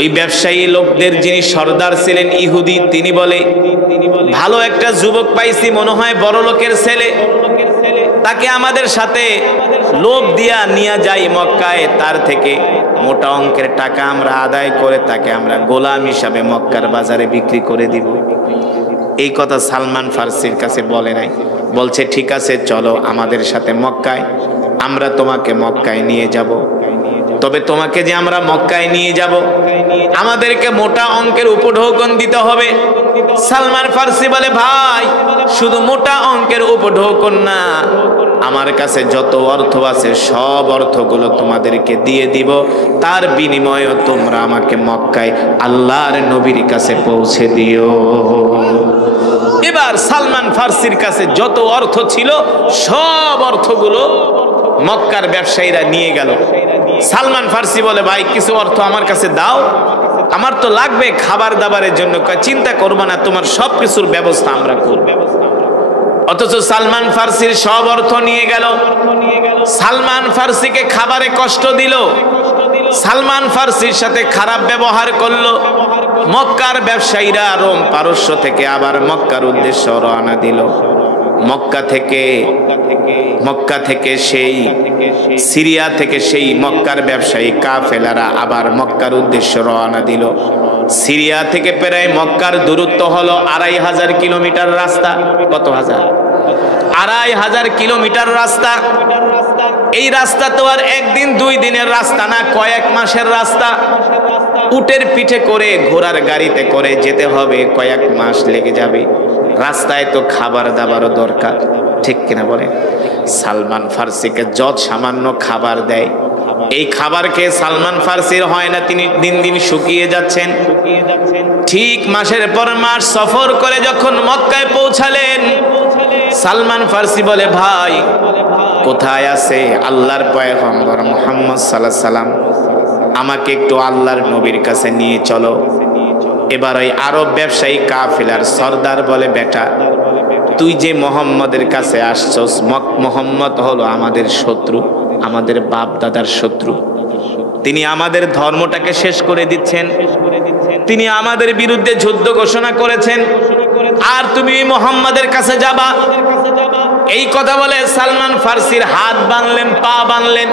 ওই ব্যবসায়ী লোকদের যিনি সর্দার ছিলেন ইহুদি, তিনি বলে ভালো একটা যুবক পাইছি, মনে হয় বড় লোকের ছেলে, তাকে আমাদের সাথে লোভ দিয়া নিয়ে যাই মক্কায়, তার থেকে মোটা অঙ্কের টাকা আমরা আদায় করে তাকে আমরা গোলাম হিসাবে মক্কার বাজারে বিক্রি করে দিব। এই কথা সালমান ফার্সির কাছে বলে নাই, বলছে ঠিক আছে চলো আমাদের সাথে মক্কায়, আমরা তোমাকে মক্কায় নিয়ে যাব। তবে তোমাকে যে আমরা মক্কায় নিয়ে যাব আমাদেরকে মোটা অঙ্কের উপঢৌকন দিতে হবে। সালমান ফার্সি বলে ভাই শুধু মোটা অঙ্কের উপঢৌকন না, আমার কাছে যত অর্থ আছে সব অর্থগুলো তোমাদেরকে দিয়ে দিব, তার বিনিময়ে তোমরা আমাকে মক্কায় আল্লাহর নবীর কাছে পৌঁছে দিও। এবার সালমান ফার্সির কাছে যত অর্থ ছিল সব অর্থগুলো মক্কার ব্যবসায়ীরা নিয়ে গেল। সালমান ফার্সি বলে ভাই কিছু অর্থ আমার কাছে দাও, আমার তো লাগবে খাবার দাবারের জন্য। চিন্তা করবো না, তোমার সব কিছুর ব্যবস্থা আমরা করব। অথচ সালমান ফার্সির সব অর্থ নিয়ে গেল। সালমান ফার্সিকে খাবারে কষ্ট দিল, সালমান ফার্সির সাথে খারাপ ব্যবহার করলো। মক্কার ব্যবসায়ীরা রোম পারস্য থেকে আবার মক্কার উদ্দেশ্যে রওনা দিল। মক্কা থেকে সেই সিরিয়া থেকে সেই মক্কার ব্যবসায়ী কাফেলারা আবার মক্কার উদ্দেশ্যে রওনা দিল। সিরিয়া থেকে প্রায় মক্কার দূরত্ব হলো 2500 কিলোমিটার রাস্তা। কত হাজার? 2500 কিলোমিটার রাস্তা। এই রাস্তা তো আর একদিন দুই দিনের রাস্তা না, কয়েক মাসের রাস্তা। উটের পিঠে করে ঘোড়ার গাড়িতে করে যেতে হবে, কয়েক মাস লেগে যাবে। রাস্তায় তো খাবার দাবারও দরকার, ঠিক কিনা বলে? সালমান ফার্সিকে যত সামান্য খাবার দেয়, এই খাবার খেয়ে সালমান ফার্সির হয় না, তিনি দিন দিন শুকিয়ে যাচ্ছেন। ঠিক মাসের পর মাস সফর করে যখন মক্কায় পৌঁছালেন, সালমান ফার্সি বলে ভাই কোথায় আছে আল্লাহর পয়গম্বর মুহাম্মদ সাল্লাল্লাহু আলাইহি সাল্লাম, আমাকে একটু আল্লাহর নবীর কাছে নিয়ে চলো। এবার ওই আরব ব্যবসায়ী কাফেলার সর্দার বলে বেটা তুই যে মোহাম্মদের কাছে আসছস, মোহাম্মদ হলো আমাদের শত্রু, আমাদের বাপ দাদার শত্রু। তিনি আমাদের ধর্মটাকে শেষ করে দিচ্ছেন, তিনি আমাদের বিরুদ্ধে যুদ্ধ ঘোষণা করেছেন, আর তুমি মোহাম্মদের কাছে যাবা। এই কথা বলে সালমান ফার্সির হাত বাঁধলেন, পা বাঁধলেন।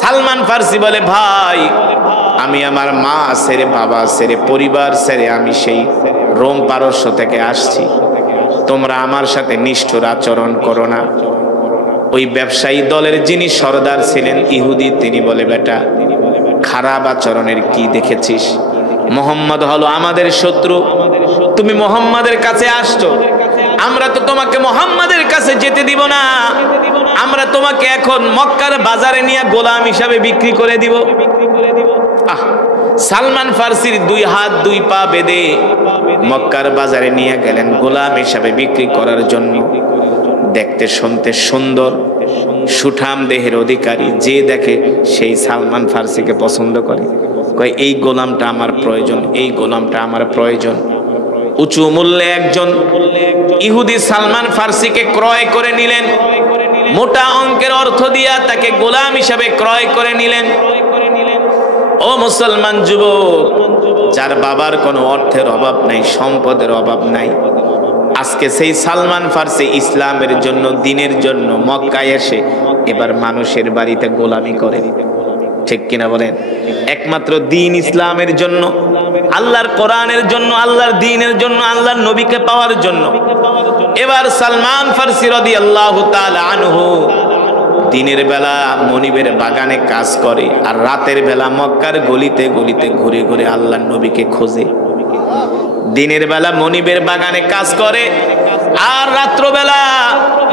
সালমান ফার্সি বলে ভাই আমি আমার মা ছেড়ে, বাবা ছেড়ে, পরিবার ছেড়ে আমি সেই রোম পারস্য থেকে আসছি, তোমরা আমার সাথে নিষ্ঠুর আচরণ করো না। ওই ব্যবসায়ী দলের যিনি সর্দার ছিলেন ইহুদি, তিনি বলে বেটা খারাপ আচরণের কি দেখেছিস? মোহাম্মদ হলো আমাদের শত্রু, তুমি মোহাম্মদের কাছে আসছো, আমরা তো তোমাকে মোহাম্মদের কাছে যেতে দিব না, আমরা তোমাকে এখন মক্কার বাজারে নিয়ে গোলাম হিসাবে বিক্রি করে দিব। সালমান ফার্সির দুই হাত দুই পা বেঁধে মক্কার বাজারে নিয়ে গেলেন গোলাম হিসাবে বিক্রি করার জন্য। দেখতে শুনতে সুন্দর, সুঠাম দেহের অধিকারী, যে দেখে সেই সালমান ফার্সিকে পছন্দ করে, কয় এই গোলামটা আমার প্রয়োজন, এই গোলামটা আমার প্রয়োজন। উঁচু মূল্যে একজন ইহুদি সালমান ফার্সিকে ক্রয় করে নিলেন, মোটা অঙ্কের অর্থ দিয়া তাকে গোলাম হিসাবে ক্রয় করে নিলেন। ও মুসলমান যুবক, যার বাবার কোনো অর্থের অভাব নাই, সম্পদের অভাব নাই, আজকে সেই সালমান ফার্সি ইসলামের জন্য, দিনের জন্য মক্কায় এসে এবার মানুষের বাড়িতে গোলামি করে, ঠিক কিনা বলেন? একমাত্র দিন ইসলামের জন্য, আল্লাহর কোরআনের জন্য, আল্লাহর দ্বীনের জন্য, আল্লাহর নবীকে পাওয়ার জন্য এবার সালমান ফার্সি রাদিয়াল্লাহু তাআলা আনহু দিনের বেলা মনিবের বাগানে কাজ করে, আর রাতের বেলা মক্কার গলিতে গলিতে ঘুরে ঘুরে আল্লাহর নবীকে খোঁজে। দিনের বেলা মনিবের বাগানে কাজ করে, আর রাত্রবেলা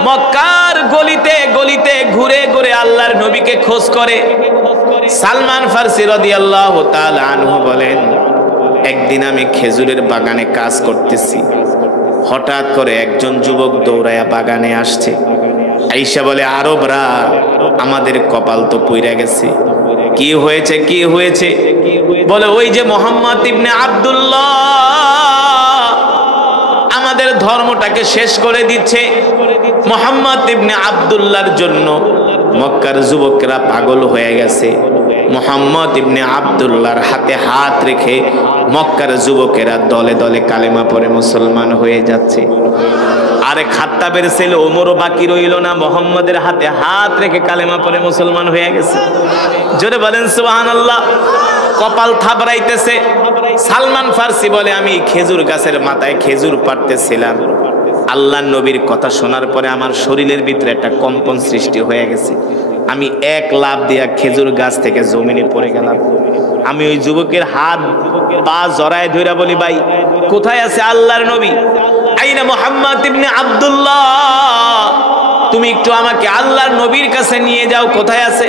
মক্কার গলিতে গলিতে ঘুরে ঘুরে আল্লাহর নবীকে খোঁজ করে। সালমান ফার্সি রাদিয়াল্লাহু তাআলা আনহু বলেন, একদিন আমি খেজুরের বাগানে কাজ করতেছি, হঠাৎ করে একজন যুবক দৌড়ায়া বাগানে আসছে। আয়েশা বলে আরবরা আমাদের কপাল তো পুইরা গেছে। কি হয়েছে, কি হয়েছে? বলে ওই যে মুহাম্মদ ইবনে আব্দুল্লাহ আমাদের ধর্মটাকে শেষ করে দিচ্ছে। মুহাম্মদ ইবনে আব্দুল্লাহর জন্য মক্কার যুবকরা পাগল হয়ে গেছে। মুহাম্মদ ইবনে আব্দুল্লাহর হাতে হাত রেখে মক্কার যুবকেরা দলে দলে কালেমা পড়ে মুসলমান হয়ে যাচ্ছে। আরে খাত্তাবের ছেলে ওমরও বাকি রইল না, মুহাম্মদের হাতে হাত রেখে কালেমা পড়ে মুসলমান হয়ে গেছে। জোরে বলেন সুবহানাল্লাহ। কপাল থাবড়াইতেছে। সালমান ফার্সি বলে, আমি খেজুর গাছের মাথায় খেজুর পাড়তেছিলাম, আল্লাহ নবীর কথা শোনার পরে আমার শরীরের ভিতরে একটা কম্পন সৃষ্টি হয়ে গেছে। আমি এক লাফ দিয়া খেজুর গাছ থেকে জমিনে পড়ে গেলাম। আমি ওই যুবকের হাত পা জড়ায় ধইরা বলি, ভাই কোথায় আছে আল্লাহর নবী? আইনা মুহাম্মদ ইবনে আব্দুল্লাহ, তুমি একটু আমাকে আল্লাহর নবীর কাছে নিয়ে যাও, কোথায় আছে?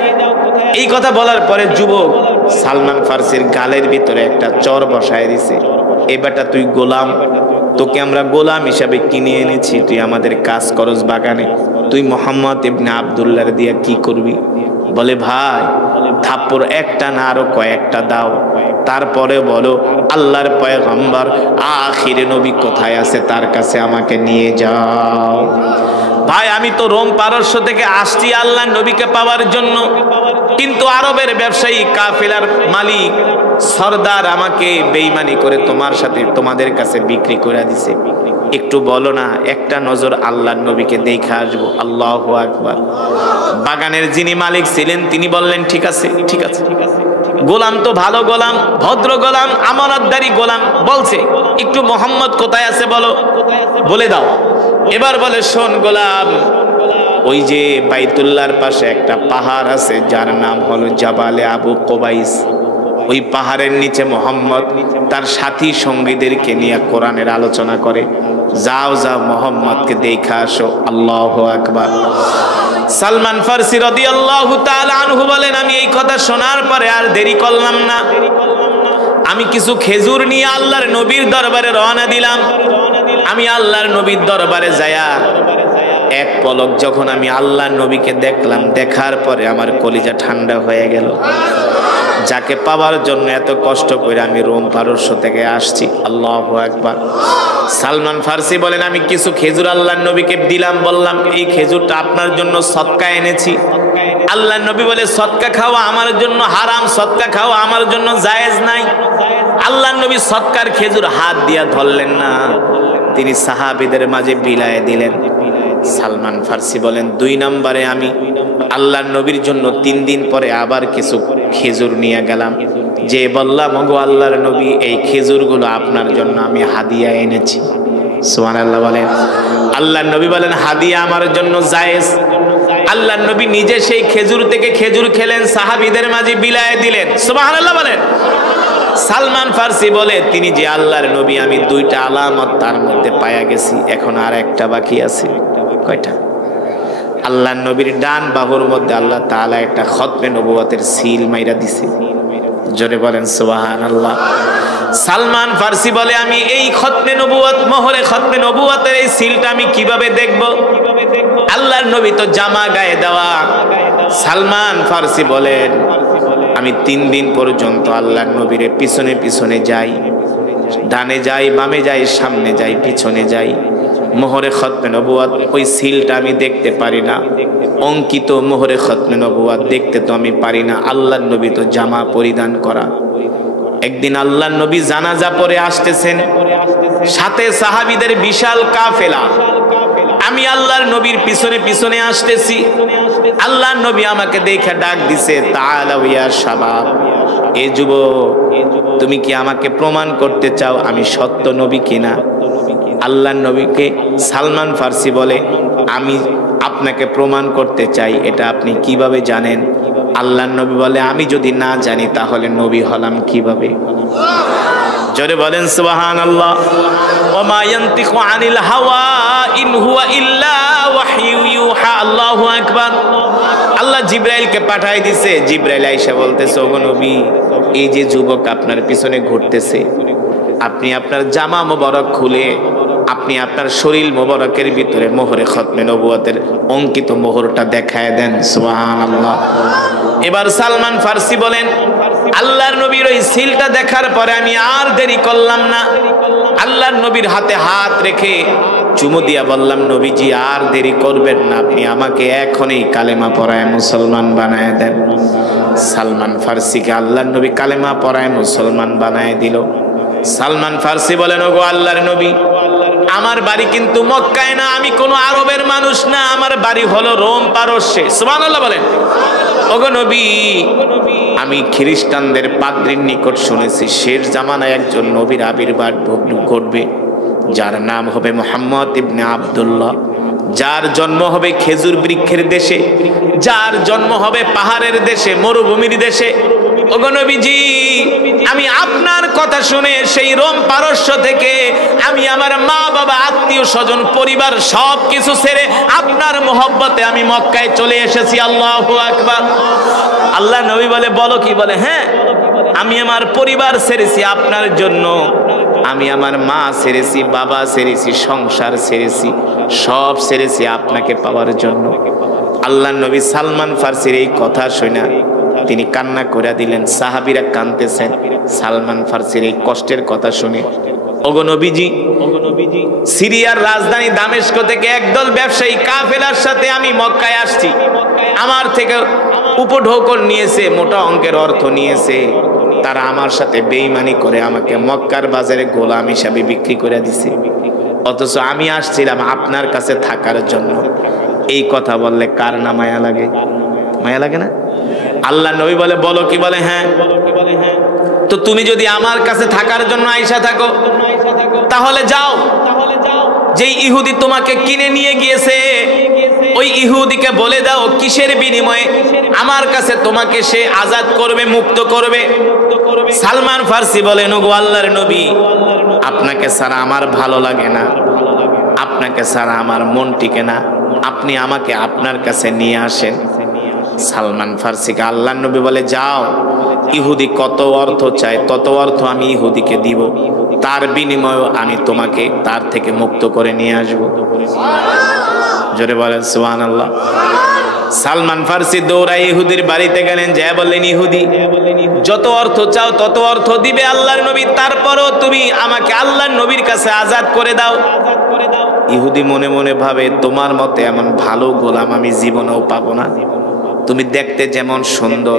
এই কথা বলার পরে যুবক সালমান ফার্সির গালের ভিতরে একটা চর বসায় দিছে। এই বেটা তুই গোলাম, তোকে আমরা গোলাম হিসাবে কিনে এনেছি, তুই আমাদের কাজ করস বাগানে, তুই মুহাম্মদ ইবনে আব্দুল্লাহর দিয়া কি করবি? বলে, ভাই থাপ্পড় একটা না আরো কয়েকটা দাও, তারপরে বলো আল্লাহর পয়গম্বর আখিরে নবী কোথায় আছে, তার কাছে আমাকে নিয়ে যাও। ভাই আমি তো রোম পারস্য থেকে আসছি আল্লাহর নবীকে পাওয়ার জন্য, কিন্তু আরবের ব্যবসায়ী কাফেলার মালিক সরদার আমাকে বেঈমানি করে তোমার সাথে তোমাদের কাছে বিক্রি করে দিছে, একটু বলো না, একটা নজর আল্লাহর নবীকে দেখে আসবো। আল্লাহু আকবার। বাগানের যিনি মালিক ছিলেন তিনি বললেন, ঠিক আছে ঠিক আছে। গোলাম তো ভালো গোলাম, ভদ্র গোলাম, আমানতদারি গোলাম, বলছে একটু মোহাম্মদ কোথায় আছে বলো, বলে দাও। এবার বলে, শোন গোলাম, ওই যে বাইতুল্লাহর পাশে একটা পাহাড় আছে যার নাম হলো জাবালে আবু কুবাইস, ওই পাহাড়ের নিচে মোহাম্মদ তার সাথী সঙ্গীদেরকে নিয়ে কোরআনের আলোচনা করে, যাও যাও মোহাম্মদকে দেখা আসো। আল্লাহু আকবার। সালমান ফার্সি রাদিয়াল্লাহু তাআলা আনহু বলেন, আমি এই কথা শোনার পরে আর দেরি করলাম না, আমি কিছু খেজুর নিয়ে আল্লাহর নবীর দরবারে রওনা দিলাম। আমি আল্লাহর নবীর দরবারে যায়া এক পলক যখন আমি আল্লাহর নবীকে দেখলাম, দেখার পরে আমার কলিজা ঠান্ডা হয়ে গেল। যাকে পাওয়ার জন্য এত কষ্ট করে আমি রোম পারস্য থেকে আসছি। আল্লাহু আকবার। সালমান ফার্সি বলেন, আমি কিছু খেজুর আল্লাহর নবীকে দিলাম, বললাম এই খেজুরটা আপনার জন্য সদকা এনেছি। আল্লাহর নবী বলে, সদকা খাওয়া আমার জন্য হারাম, সদকা খাওয়া আমার জন্য জায়েজ নাই। আল্লাহর নবী সদকার খেজুর হাত দিয়া ধরলেন না, তিনি সাহাবীদের মাঝে বিলায় দিলেন। সালমান ফার্সি বলেন, 2 নম্বরে আমি আল্লাহর নবীর জন্য 3 দিন পরে আবার কিছু খেজুর নিয়ে গেলাম, যে বললাম, ওগো আল্লাহর নবী এই খেজুরগুলো আপনার জন্য আমি হাদিয়া এনেছি। সুবহানাল্লাহ বলেন। আল্লাহর নবী বলেন, হাদিয়া আমার জন্য জায়েজ। আল্লাহর নবী নিজে সেই খেজুর থেকে খেজুর খেলেন, সাহাবীদের মাঝে বিলায় দিলেন। সুবহানাল্লাহ বলেন। সালমান ফার্সি বলে, তিনি যে আল্লাহর নবী, আমি 2টা আলামত তার মধ্যে পায়া গেছি, এখন আর একটা বাকি আছে। কয়টা? আল্লাহর নবীর ডান বাহুর মধ্যে আল্লাহ তাআলা একটা খতমে নবুয়তের সিল মাইরা দিছে। জোরে বলেন সুবহানাল্লাহ। সালমান ফার্সি বলে, আমি এই খতমে নবুয়ত, মোহরে খতমে নবুয়তের এই সিলটা আমি কিভাবে দেখব? আল্লাহর নবী তো জামা গায়ে দেওয়া। সালমান ফার্সি বলেন, আমি 3 দিন পর্যন্ত আল্লাহর নবীর পিছনে পিছনে যাই, ডানে যাই, বামে যাই, সামনে যাই, পিছনে যাই। মোহরে খতমে নবুয়ত ওই সিলটা আমি দেখতে পারি না, অঙ্কিত মোহরে খতমে নবুয়ত দেখতে তো আমি পারি না। আল্লাহর নবী তো জামা পরিধান করা। একদিন আল্লাহর নবী জানাজা পড়ে আসতেছেন, সাথে সাহাবীদের বিশাল কাফেলা। আমি আল্লাহর নবীর পিছনে পিছনে আসতেছি। আল্লাহর নবী আমাকে দেখে ডাক দিছে, তাআলা ইয়া শাবাব, এ যুবক, তুমি কি আমাকে প্রমাণ করতে চাও আমি সত্য নবী কিনা? আল্লাহর নবীকে সালমান ফার্সি বলে, আমি আপনাকে প্রমাণ করতে চাই। এটা আপনি কিভাবে জানেন? আল্লাহর নবী বলে, আমি যদি না জানি তাহলে নবী হলাম কিভাবে? জোরে বলেন সুবহানাল্লাহ। ওমা ইয়ানতিকু আনিল হাওয়া ইন হুয়া ইল্লা ওয়াহয়ু ইউহা। আল্লাহু আকবার। আল্লাহ জিবরাইলকে পাঠাই দিছে। জিবরাইল আয়েশা বলতেছে, ওগো নবী, এই যে যুবক আপনার পিছনে ঘুরতেছে, আপনি আপনার জামা মোবারক খুলে আপনি আপনার শরীর মোবারকের ভিতরে মোহরে খতমে নবুয়তের অঙ্কিত মোহরটা দেখায় দেন। সুবহানাল্লাহ। এবার সালমান ফার্সি বলেন, আল্লাহর নবীর ওই সিলটা দেখার পরে আমি আর দেরি করলাম না, আল্লাহর নবীর হাতে হাত রেখে চুমু দিয়া বললাম, নবীজি আর দেরি করবেন না, আপনি আমাকে এখনই কালেমা পড়ায় মুসলমান বানায় দেন। সালমান ফার্সিকে আল্লাহর নবী কালেমা পড়ায় মুসলমান বানায় দিল। সালমান ফার্সি বলেন, ওগো আল্লাহর নবী, আমার বাড়ি কিন্তু মক্কায় না, আমি কোনো আরবের মানুষ না, আমার বাড়ি হলো রোম পারস্যে। সুবহানাল্লাহ বলেন। ওগো নবী, আমি খ্রিস্টানদের পাদ্রীর নিকট শুনেছি শেষ জামানায় একজন নবীর আবির্ভাব ঘটবে, যার নাম হবে মুহাম্মদ ইবনে আব্দুল্লাহ, যার জন্ম হবে খেজুর বৃক্ষের দেশে, যার জন্ম হবে পাহাড়ের দেশে, মরুভূমির দেশে। ওগো নবীজি, আমি আপনার কথা শুনে সেই রোম পারস্য থেকে আমি আমার মা বাবা আত্মীয় স্বজন পরিবার সব কিছু ছেড়ে আপনার মোহব্বতে আমি মক্কায় চলে এসেছি। আল্লাহু আকবার। আল্লাহ নবী বলে, বলো কি? বলে, হ্যাঁ, আমি আমার পরিবার ছেড়েছি আপনার জন্য, আমি আমার মা ছেড়েছি, বাবা ছেড়েছি, সংসার ছেড়েছি, সব ছেড়েছি আপনাকে পাওয়ার জন্য। আল্লাহ নবী সালমান ফার্সির এই কথা শুনে তিনি কান্না করে দিলেন। সাহাবীরা কাঁদতেছেন সালমান ফার্সির এই কষ্টের কথা শুনে। ওগো নবীজি, সিরিয়ার রাজধানী দামেস্ক থেকে একদল ব্যবসায়ী কাফেলার সাথে আমি মক্কায় আসছি, আমার থেকে উপঢৌকন নিয়েছে, মোটা অঙ্কের অর্থ নিয়েছে, তারা আমার সাথে বেঈমানি করে আমাকে মক্কার বাজারে গোলাম হিসাবে বিক্রি করে দিছে, অথচ আমি আসছিলাম আপনার কাছে থাকার জন্য। এই কথা বললে কার না মায়া লাগে? মায়া লাগে না? আল্লাহ নবী বলে, বলো কি? বলে, হ্যাঁ। তো তুমি যদি আমার কাছে থাকার জন্য আইসা থাকো, তাহলে যাও, যেই ইহুদি তোমাকে কিনে নিয়ে গিয়েছে ওই ইহুদিকে বলে দাও কিসের বিনিময়ে আমার কাছে তোমাকে সে আজাদ করবে, মুক্ত করবে। সালমান ফার্সি বলেন, ওগো আল্লাহর নবী, আপনাকে ছাড়া আমার ভালো লাগে না, আপনাকে ছাড়া আমার মন টিকে না, আপনি আমাকে আপনার কাছে নিয়ে আসেন। সালমান ফার্সিকে আল্লাহর নবী বলে, যাও, ইহুদি কত অর্থ চায় তত অর্থ আমি ইহুদিকে দিব, তার বিনিময়ে আমি তোমাকে তার থেকে মুক্ত করে নিয়ে আসব। জোরে বলেন সুবহানাল্লাহ। সালমান ফার্সি দৌড়ায় ইহুদির বাড়িতে গেলেন, যা বললেন, ইহুদি যত অর্থ চাও তত অর্থ দিবে আল্লাহর নবী, তারপরও তুমি আমাকে আল্লাহর নবীর কাছে আজাদ করে দাও। ইহুদি মনে মনে ভাবে, তোমার মতে এমন ভালো গোলাম আমি জীবনেও পাবো না, তুমি দেখতে যেমন সুন্দর,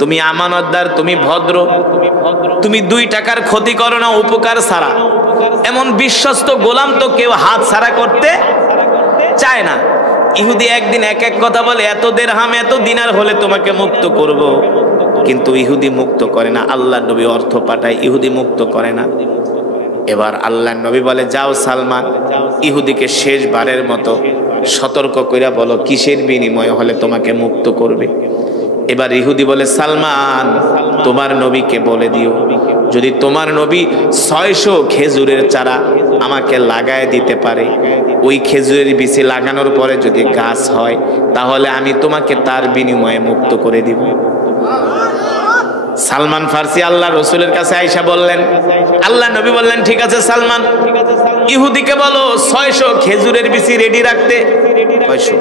তুমি আমানতদার, তুমি ভদ্র, তুমি 2 টাকার ক্ষতি করো না উপকার ছাড়া, এমন বিশ্বস্ত গোলাম তো কেউ হাত ছাড়া করতে চায় না। ইহুদি একদিন এক এক কথা বলে, এত দিরহাম এত দিনার হলে তোমাকে মুক্ত করব, কিন্তু ইহুদি মুক্ত করে না। আল্লাহর নবী অর্থ পাঠায়, ইহুদি মুক্ত করে না। এবার আল্লাহর নবী বলে, যাও সালমান, ইহুদিকে শেষবারের মতো সতর্ক কইরা বলো কিসের বিনিময়ে হলে তোমাকে মুক্ত করবে। এবার ইহুদি বলে, সালমান, তোমার নবীকে বলে দিও যদি তোমার নবী 600 খেজুরের চারা আমাকে লাগায় দিতে পারে, ওই খেজুরের বিচি লাগানোর পরে যদি গাছ হয়, তাহলে আমি তোমাকে তার বিনিময়ে মুক্ত করে দিব। সালমান ফার্সি আল্লাহ রসুলের কাছে আইসা বললেন, আল্লাহ নবী বললেন, ঠিক আছে সালমান, ইহুদিকে বলো 600 খেজুরের বিচি রেডি রাখতে। 600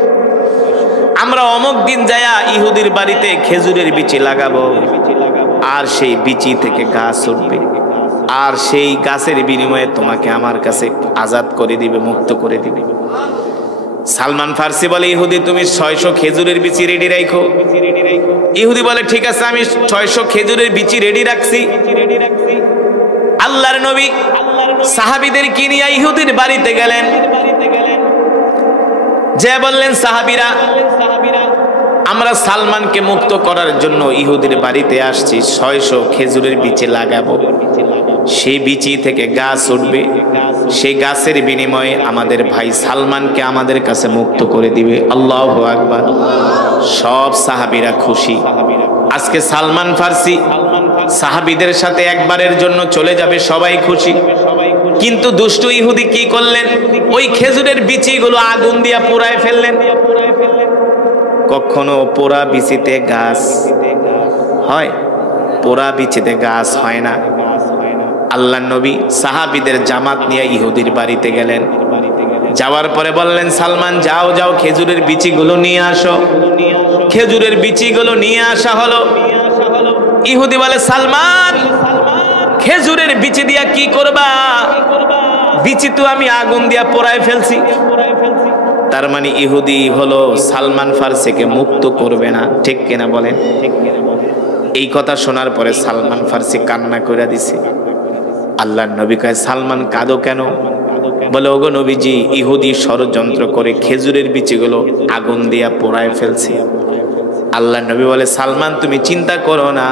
আমরা অমুক দিন যায়া ইহুদির বাড়িতে খেজুরের বিচি লাগাবো, আর সেই বিচি থেকে গাছ উঠবে, আর সেই গাছের বিনিময়ে তোমাকে আমার কাছে আজাদ করে দিবে, মুক্ত করে দিবে। সালমান ফার্সি বলে, ইহুদি তুমি 600 খেজুরের বিচি রেডি রাখো। ইহুদি বলে, ঠিক আছে, আমি 600 খেজুরের বিচি রেডি রাখছি। আল্লাহর নবী সাহাবীদের কি নিয়ে ইহুদির বাড়িতে গেলেন, যে বললেন, সাহাবীরা, আমরা সালমানকে মুক্ত করার জন্য ইহুদির বাড়িতে আসছি, 600 খেজুরের বিচি লাগাবো, সেই বিচি থেকে গাছ উঠবে, সেই গাছের বিনিময়ে আমাদের ভাই সালমানকে আমাদের কাছে মুক্ত করে দিবে। আল্লাহু আকবার। সব সাহাবীরা খুশি। আজকে সালমান ফার্সি সাহাবীদের সাথে একবারের জন্য চলে যাবে, সবাই খুশি। কিন্তু দুষ্টু ইহুদি কি করলেন, ওই খেজুরের বিচিগুলো আগুন দিয়া পোড়ায় ফেললেন। কখনো পোড়া বিচিতে গাছ হয়? পোড়া বিচিতে গাছ হয় না। আল্লাহ নবী সাহাবীদের জামাত নিয়ে ইহুদির বাড়িতে গেলেন। যাওয়ার পরে বললেন, সালমান, যাও যাও, খেজুরের বিচিগুলো নিয়ে আসো। খেজুরের বিচিগুলো নিয়ে আসা হলো। ইহুদি বলে সালমান খেজুরের বিচি দিয়া কি করবা? বিচি তো আমি আগুন দিয়া পোড়ায় ফেলছি। তার মানে ইহুদি হলো সালমান ফার্সিকে মুক্ত করবে না, ঠিক কিনা বলেন? এই কথা শোনার পরে সালমান ফার্সি কান্না করে দিছে। আল্লাহর নবী কয় সালমান কাঁদো কেন? বলে ওগো নবীজি ইহুদি ষড়যন্ত্র করে খেজুরের বিচিগুলো আগুন দিয়া পোড়ায় ফেলছে। আল্লাহর নবী বলে সালমান তুমি চিন্তা করো না,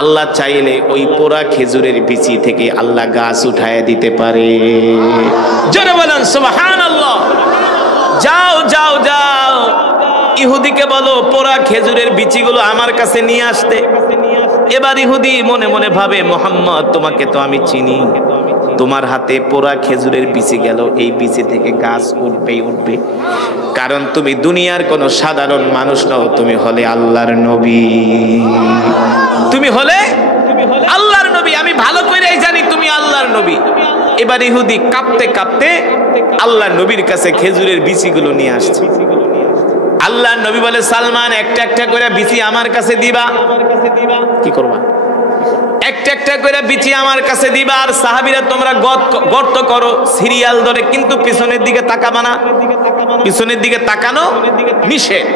আল্লাহ চাইলে ওই পোড়া খেজুরের বিচি থেকে আল্লাহ গাছ উঠায় দিতে পারে। জোরে বলেন সুবহানাল্লাহ। যাও যাও যাও ইহুদিকে বলো পোড়া খেজুরের বিচিগুলো আমার কাছে নিয়ে আসতে। এবার ইহুদি মনে মনে ভাবে মুহাম্মদ তোমাকে তো আমি চিনি, তোমার হাতে পোড়া খেজুরের বিচি গেল, এই বিচি থেকে গাছ উঠবেই উঠবে, কারণ তুমি দুনিয়ার কোনো সাধারণ মানুষ নও, তুমি হলে আল্লাহর নবী, তুমি হলে আল্লাহর নবী, আমি ভালো করেই জানি তুমি আল্লাহর নবী। এবার ইহুদি কাঁপতে কাঁপতে আল্লাহর নবীর কাছে খেজুরের বিচিগুলো নিয়ে আসছে। আল্লাহর নবী বলে সালমান একটা একটা করে বিচি আমার কাছে দিবা। কি করবা? একটা একটা করে বিচি আমার কাছে দিবা, আর সাহাবীরা তোমরা গর্ত করো সিরিয়াল ধরে, কিন্তু পিছনের দিকে তাকাবা না। পিছনের দিকে তাকানো নিষেধ,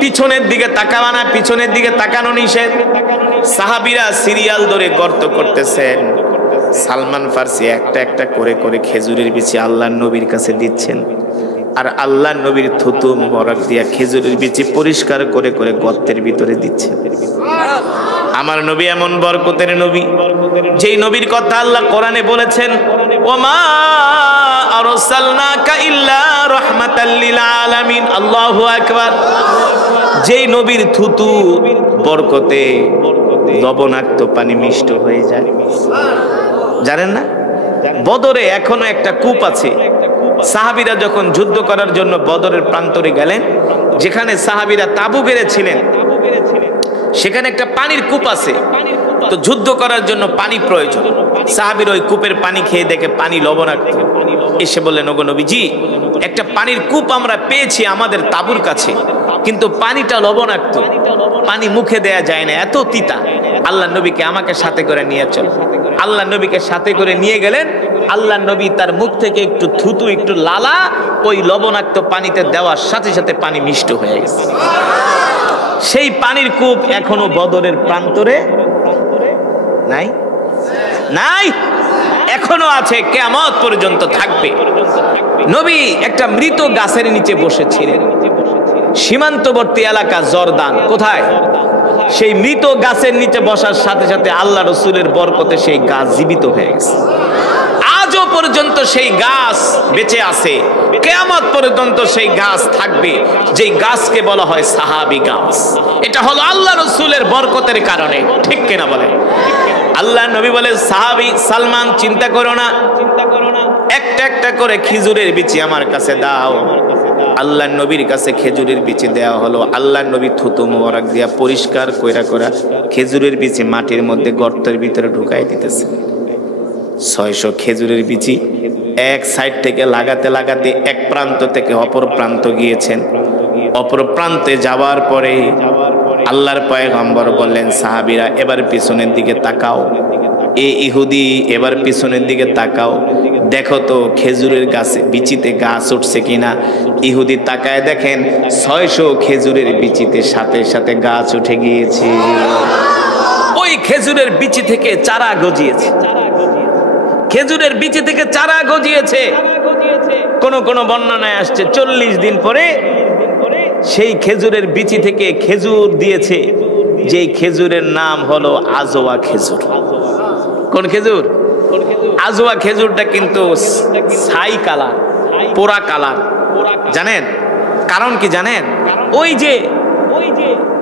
পিছনের দিকে তাকাবা না, পিছনের দিকে তাকানো নিষেধ। সাহাবীরা সিরিয়াল ধরে গর্ত করতেছেন, সালমান ফার্সি একটা একটা করে করে খেজুরের বিচি আল্লাহর নবীর কাছে দিচ্ছেন, আর আল্লাহর নবীর থুতু মোবারক দিয়া খেজুরের বিচি পরিষ্কার করে করে গর্তের ভিতরে দিচ্ছেন। আমার নবী এমন বরকতের নবী, যেই নবীর কথা আল্লাহ কোরআনে বলেছেন ওমা আরসালনাকা ইল্লা রাহমাতাল লিল আলামিন। আল্লাহু আকবার। যেই নবীর থুতু বরকতে লবণাক্ত পানি মিষ্ট হয়ে যায়। জানেন না বদরে এখনো একটা কূপ আছে। সাহাবীরা যখন যুদ্ধ করার জন্য বদরের প্রান্তরে গেলেন, যেখানে সাহাবীরা তাবু বেঁধেছিলেন, সেখানে একটা পানির কূপ আছে। তো যুদ্ধ করার জন্য পানি প্রয়োজন। সাহাবীর ওই কূপের পানি খেয়ে দেখে পানি লবণাক্ত। এসে বললেন ওগো নবীজি একটা পানির কূপ আমরা পেয়েছি আমাদের তাবুর কাছে, কিন্তু পানিটা লবণাক্ত, পানি মুখে দেয়া যায় না, এত তিতা। আল্লাহ নবীকে আমাকে সাথে করে নিয়ে চল। আল্লাহ নবীকে সাথে করে নিয়ে গেলেন। আল্লাহ নবী তার মুখ থেকে একটু থুতু একটু লালা ওই লবণাক্ত পানিতে দেওয়ার সাথে সাথে পানি মিষ্ট হয়ে গেছে। সেই পানির কূপ এখনো বদরের প্রান্তরে নাই, নাই, এখনো আছে, কিয়ামত পর্যন্ত থাকবে। নবী একটা মৃত গাছের নিচে বসেছিলেন, সীমান্তবর্তী এলাকা জর্দান। কোথায়? সেই মৃত গাছের নিচে বসার সাথে সাথে আল্লাহ রসুলের বরকতে সেই গাছ জীবিত হয়ে গেছে। আজও পর্যন্ত সেই গাছ বেঁচে আছে, কিয়ামত পর্যন্ত সেই গাছ থাকবে, যেই গাছকে বলা হয় সাহাবী গাছ। এটা হলো আল্লাহ রসুলের বরকতের কারণে, ঠিক কিনা বলে? আল্লাহ নবী বলে সাহাবী সালমান চিন্তা করো না, একটা একটা করে খেজুরের বিচি আমার কাছে দাও। আল্লাহ নবীর কাছে খেজুরের বিচি দেওয়া হলো। আল্লাহ নবী থুতু মোবারক দিয়া পরিষ্কার কইরা করা খেজুরের বিচি মাটির মধ্যে গর্তের ভিতরে ঢুকাই দিতেছে। 600 খেজুরের বিচি এক সাইড থেকে লাগাতে লাগাতে এক প্রান্ত থেকে অপর প্রান্ত গিয়েছেন। অপর প্রান্তে যাওয়ার পরে আল্লাহর পয়গম্বর বললেন সাহাবীরা এবার পিছনের দিকে তাকাও। এ ইহুদি এবার পিছনের দিকে তাকাও, দেখো তো খেজুরের গাছে বিচিতে গাছ উঠছে কিনা। ইহুদি তাকায় দেখেন 600 খেজুরের বিচিতে সাথে সাথে গাছ উঠে গিয়েছে। ওই খেজুরের বিচি থেকে চারা গজিয়েছে, খেজুরের বিচি থেকে চারা গজিয়েছে। কোন কোন বর্ণনায় আসছে 40 দিন পরে সেই খেজুরের বিচি থেকে খেজুর দিয়েছে, যেই খেজুরের নাম হলো আজওয়া খেজুর। কোন খেজুর? আজওয়া খেজুরটা কিন্তু ছাই কালার, পোড়া কালার। জানেন কারণ কি জানেন? ওই যে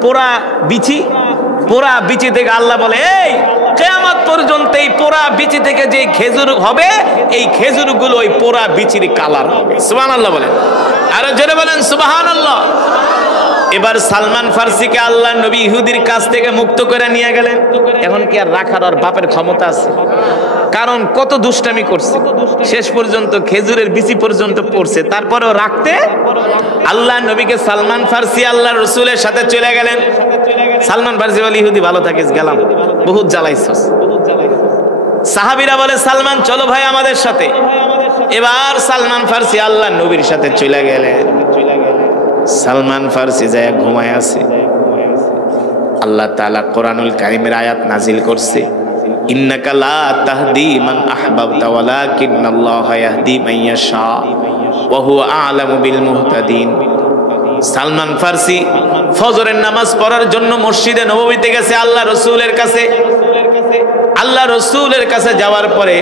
পোড়া বিচি, পোড়া বিচি থেকে আল্লাহ বলে এই কিয়ামত পর্যন্ত এই পোড়া বিচি থেকে যে খেজুর হবে, এই খেজুরগুলো ওই পোড়া বিচির কালার হবে। সুবহানাল্লাহ বলেন, আরো জোরে বলেন সুবহানাল্লাহ। এবার সালমান ফার্সিকে আল্লাহ নবী ইহুদির কাছ থেকে মুক্ত করে নিয়ে গেলেন। এখন কি আর রাখার আর বাপের ক্ষমতা আছে? কারণ কত দুষ্টামি করছে, শেষ পর্যন্ত খেজুরের বিচি পর্যন্ত পড়ছে, তারপরেও রাখতে আল্লাহ নবীকে সালমান ফার্সি আল্লাহ রসুলের সাথে চলে গেলেন। সালমান ফার্সি বলে ইহুদি ভালো থাকিস, গেলাম, বহুত জ্বালাইছস। সাহাবীরা বলে সালমান চলো ভাই আমাদের সাথে। এবার সালমান ফার্সি আল্লাহ নবীর সাথে চলে গেলেন। সালমান ফার্সি যায় ঘুমায় আছে। আল্লাহ তাআলা কোরআনুল কারীমের আয়াত নাজিল করছে, ইন্নাকা লা তাহদি মান আহবাবতা ওয়ালাকিন্নাল্লাহা ইয়াহদি মান ইয়াশা ওয়া হুয়া আ'লামু বিল মুহতাদিন। সালমান ফার্সি ফজরের নামাজ পড়ার জন্য মসজিদে নববীতে গেছে আল্লাহ রাসূলের কাছে। আল্লাহ রাসূলের কাছে যাওয়ার পরে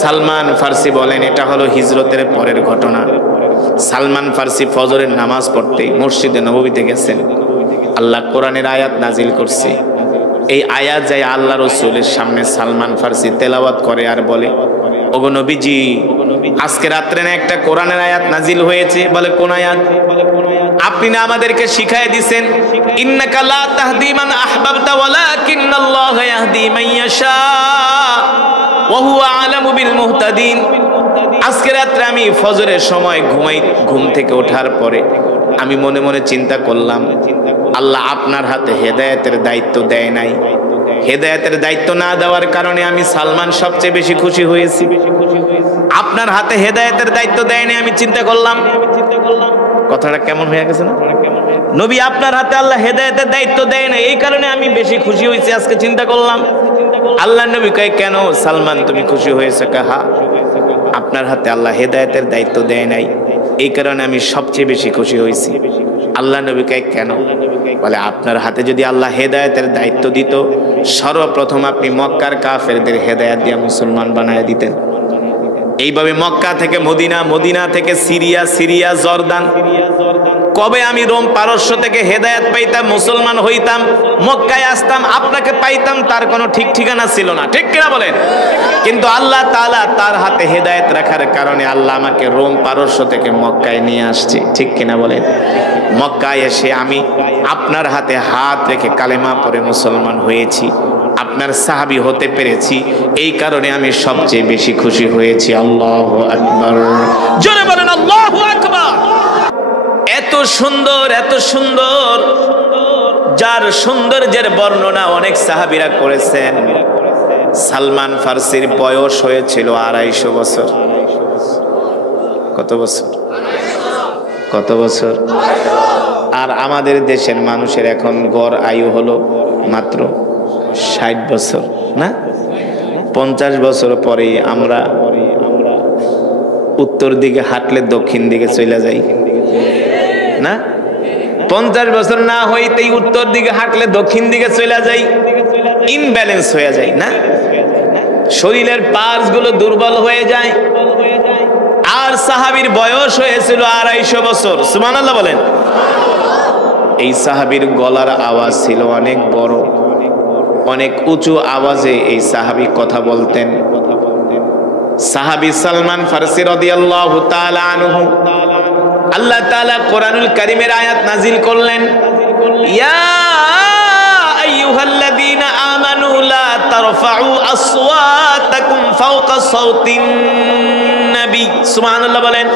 সালমান ফার্সি বলেন এটা হলো হিজরতের পরের ঘটনা। সালমান ফার্সি ফজরের নামাজ পড়তে মসজিদে নববীতে গেছেন। আল্লাহ কোরআনের আয়াত নাজিল করছে। এই আয়াত যায় আল্লাহ রাসূলের সামনে সালমান ফার্সি তেলাওয়াত করে আর বলে, ওগো নবীজি, আজকে রাত্রে না একটা কোরআনের আয়াত নাজিল হয়েছে। বলে কোন আয়াত? আপনি না আমাদেরকে শিখায় দিবেন, ইন্নাকা লা তাহদি মান আহবাবতা ওয়ালাকিন্নাল্লাহা ইয়াহদি মান ইয়াশা ওয়া হুয়া আ'লামু বিল মুহতাদিন। আজকে রাত্রে আমি ফজরের সময় ঘুম থেকে ওঠার পরে আমি মনে মনে চিন্তা করলাম, আল্লাহ আপনার হাতে হেদায়েতের দায়িত্ব দেয় নাই। হেদায়েতের দায়িত্ব না দেওয়ার কারণে আমি সালমান সবচেয়ে বেশি খুশি হয়েছি। আপনার হাতে হেদায়েতের দায়িত্ব দেয় নাই, আমি চিন্তা করলাম। কথাটা কেমন হয়ে গেছে না? নবী আপনার হাতে আল্লাহ হেদায়েতের দায়িত্ব দেয় না, এই কারণে আমি বেশি খুশি হয়েছি, আজকে চিন্তা করলাম। আল্লাহ নবী কয় কেন সালমান তুমি খুশি হয়েছে? কাহা আপনার হাতে আল্লাহ হেদায়েতের দায়িত্ব দেয় নাই, এই কারণে আমি সবচেয়ে বেশি খুশি হয়েছি। আল্লাহ নবী কয় কেন? বলে আপনার হাতে যদি আল্লাহ হেদায়েতের দায়িত্ব দিত, সর্বপ্রথম আপনি মক্কার কাফেরদের হেদায়েত দিয়ে মুসলমান বানায় দিতেন। এইভাবে মক্কা থেকে মদিনা, মদিনা থেকে সিরিয়া, সিরিয়া জর্দান, কবে আমি রোম পারস্য থেকে হেদায়েত পাইতাম, মুসলমান হইতাম, মক্কায় আসতাম, আপনাকে পাইতাম, তার কোনো ঠিক ঠিকানা ছিল না। ঠিক কিনা বলেন? কিন্তু আল্লাহ তাআলা তার হাতে হেদায়েত রাখার কারণে আল্লাহ আমাকে রোম পারস্য থেকে মক্কায় নিয়ে আসছে। ঠিক কিনা বলেন? মক্কায় এসে আমি আপনার হাতে হাত রেখে কালেমা পড়ে মুসলমান হয়েছি, আপনার সাহাবী হতে পেরেছি, এই কারণে আমি সবচেয়ে বেশি খুশি হয়েছি। আল্লাহু আকবার, জোরে বলেন আল্লাহু আকবার। এত সুন্দর, এত সুন্দর, যার সৌন্দর্যের বর্ণনা অনেক সাহাবীরা করেছেন। সালমান ফার্সির বয়স হয়েছিল 250 বছর। কত বছর? কত বছর? আর আমাদের দেশের মানুষের এখন গড় আয়ু হলো মাত্র 60 বছর, না? 50 বছর পরে আমরা উত্তর দিকে হাঁটলে দক্ষিণ দিকে চলে যাই, না? 50 বছর না হইতেই উত্তর দিকে হাঁটলে দক্ষিণ দিকে চলে যাই, ইনব্যালেন্স হয়ে যায়, না? শরীরের পার্টস গুলো দুর্বল হয়ে যায়। আর সাহাবীর বয়স হয়েছিল 250 বছর। সুবহানাল্লাহ বলেন। এই সাহাবীর গলার আওয়াজ ছিল অনেক বড়, অনেক উঁচু আওয়াজে এই সাহাবী কথা বলতেন। সাহাবী সালমান ফার্সি রাদিয়াল্লাহু তাআলা আনহু, আল্লাহ তাআলা কোরআনুল কারীমের আয়াত নাজিল করলেন, ইয়া আইয়ুহাল্লাযীনা আমানু লা তারফাউ আসওয়াতাকুম ফাওকা সাওতিন নবী। সুবহানাল্লাহ বলেন।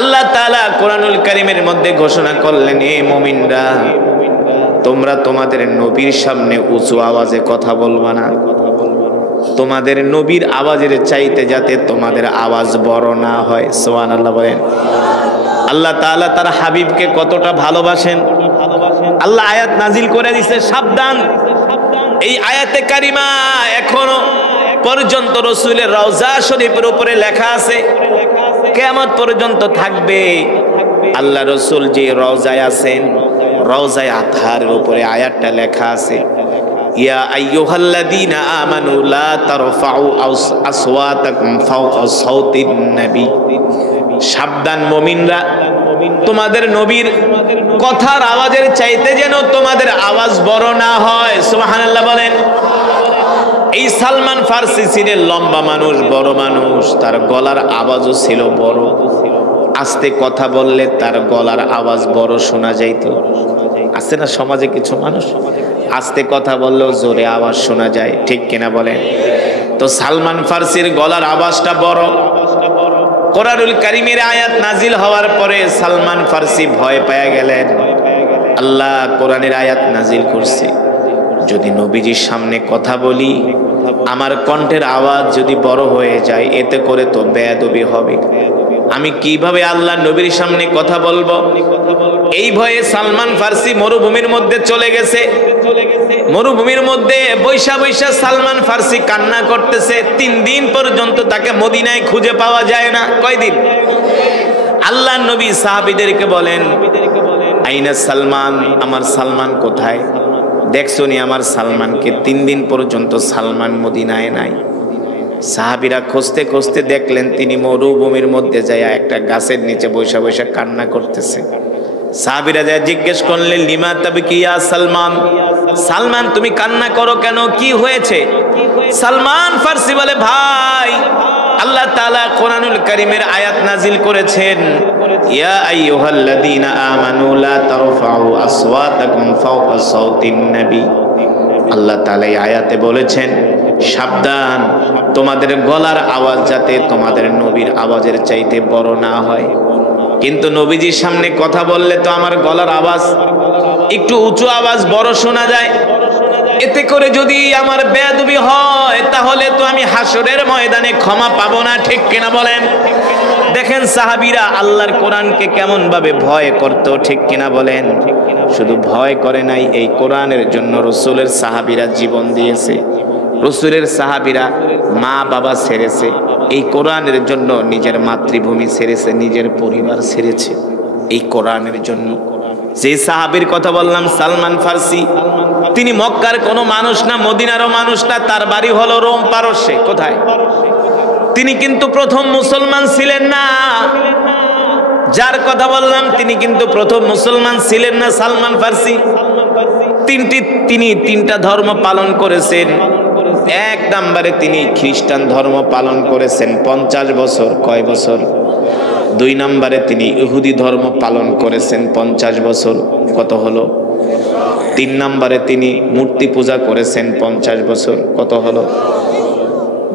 আল্লাহ তাআলা কোরআনুল কারীমের মধ্যে ঘোষণা করলেন, হে মুমিনরা, তোমরা তোমাদের নবীর সামনে উঁচু আওয়াজে কথা বলবা না। তোমাদের নবীর আওয়াজের চাইতে যাতে তোমাদের আওয়াজ বড় না হয়। সুবহানাল্লাহ বলেন। আল্লাহ তাআলা তার হাবিবকে কতটা ভালোবাসেন। আল্লাহ আয়াত নাজিল করে দিয়েছে, সাবধান। এই আয়াতে কারিমা এখনো পর্যন্ত রাসূলের রওজা শরীফের উপরে লেখা আছে, কিয়ামত পর্যন্ত থাকবে। আল্লাহ রাসূল যে রওজায় আছেন, রওজায়ে আতহারের উপরে আয়াতটা লেখা আছে, ইয়া আইয়ুহাল্লাযীনা আমানু লা তারফাউ আসওয়াতাকুম ফাওকা সাওতিন নবী। সাবধান মুমিনরা, তোমাদের নবীর কথার আওয়াজের চাইতে যেন তোমাদের আওয়াজ বড় না হয়। সুবহানাল্লাহ বলেন। এই সালমান ফার্সি ছিলেন লম্বা মানুষ, বড় মানুষ, তার গলার আওয়াজও ছিল বড়। আস্তে কথা বললে তার গলার আওয়াজ বড় শোনা যাইত। আছে না সমাজে কিছু মানুষ আস্তে কথা বললেও জোরে আওয়াজ শোনা যায়। ঠিক কিনা বলেন? তো সালমান ফার্সির গলার আওয়াজটা বড়। কোরআনুল কারীমের আয়াত নাজিল হওয়ার পরে সালমান ফার্সি ভয় পেয়ে গেলেন। আল্লাহ কোরআনের আয়াত নাজিল করছে, যদি নবীজির সামনে কথা বলি আমার কণ্ঠের আওয়াজ যদি বড় হয়ে যায় এতে করে তো বেয়াদবি হবে। আমি কিভাবে আল্লাহ নবীর সামনে কথা বলবো? এই ভয়ে সালমান ফার্সি মরুভূমির মধ্যে চলে গেছে। মরুভূমির মধ্যে বৈশা বৈশা সালমান ফার্সি কান্না করতেছে। 3 দিন পর্যন্ত তাকে মদিনায় খুঁজে পাওয়া যায় না। কয়দিন? আল্লাহ নবী সাহাবীদেরকে বলেন, আইনা সালমান, আমার সালমান কোথায়? দেখছো নি আমার সালমানকে? 3 দিন পর্যন্ত সালমান মদিনায় নাই। সাহাবীরা খুঁজতে খুঁজতে দেখলেন তিনি মরুভূমির মধ্যে যায় একটা গাছের নিচে বৈশা বৈশা কান্না করতেছে। সাহাবীরা যায় জিজ্ঞেস করলেন, লিমা তাবকি ইয়া সালমান, সালমান তুমি কান্না করো কেন, কি হয়েছে? সালমান ফার্সি বলে, ভাই আল্লাহ তাআলা কোরআনুল কারীমের আয়াত নাজিল করেছেন, ইয়া আইয়ুহাল্লাযীনা আমানু লা তারফাউ আসওয়াতাকুম ফাওকা সাওতিন নবী। আল্লাহ তাআলা এই আয়াতে বলেছেন, সাবধান তোমাদের গলার আওয়াজ যাতে তোমাদের নবীর আওয়াজের চাইতে বড় না হয়। কিন্তু নবীজির সামনে কথা বললে তো আমার গলার আওয়াজ একটু উঁচু আওয়াজ বড় শোনা যায়। এতে করে যদি আমার বেয়াদবি হয় তাহলে তো আমি হাসরের ময়দানে ক্ষমা পাবো না। ঠিক কিনা বলেন? দেখেন সাহাবীরা আল্লাহর কোরআনকে কেমন ভাবে ভয় করত। ঠিক কিনা বলেন? শুধু ভয় করে নাই, এই কোরআনের জন্য রাসূলের সাহাবীরা জীবন দিয়েছে। রাসূলের সাহাবীরা মা বাবা ছেড়েছে, এই কোরআনের জন্য নিজের মাতৃভূমি ছেড়েছে, নিজের পরিবার ছেড়েছে এই কোরআনের জন্য। যে সাহাবীর কথা বললাম সালমান ফার্সি, তিনি মক্কার কোনো মানুষ না, মদিনারও মানুষ না, তার বাড়ি হলো রোম পারস্যে। কোথায়? তিনি কিন্তু প্রথম মুসলমান ছিলেন না। যার কথা বললাম তিনি কিন্তু প্রথম মুসলমান ছিলেন না। সালমান ফার্সি তিনি 3টা ধর্ম পালন করেছেন। 1 নম্বরে তিনি খ্রিস্টান ধর্ম পালন করেছেন 50 বছর। কয় বছর? 2 নম্বরে তিনি ইহুদি ধর্ম পালন করেছেন 50 বছর। কত হলো? 3 নম্বরে তিনি মূর্তি পূজা করেছেন 50 বছর। কত হলো?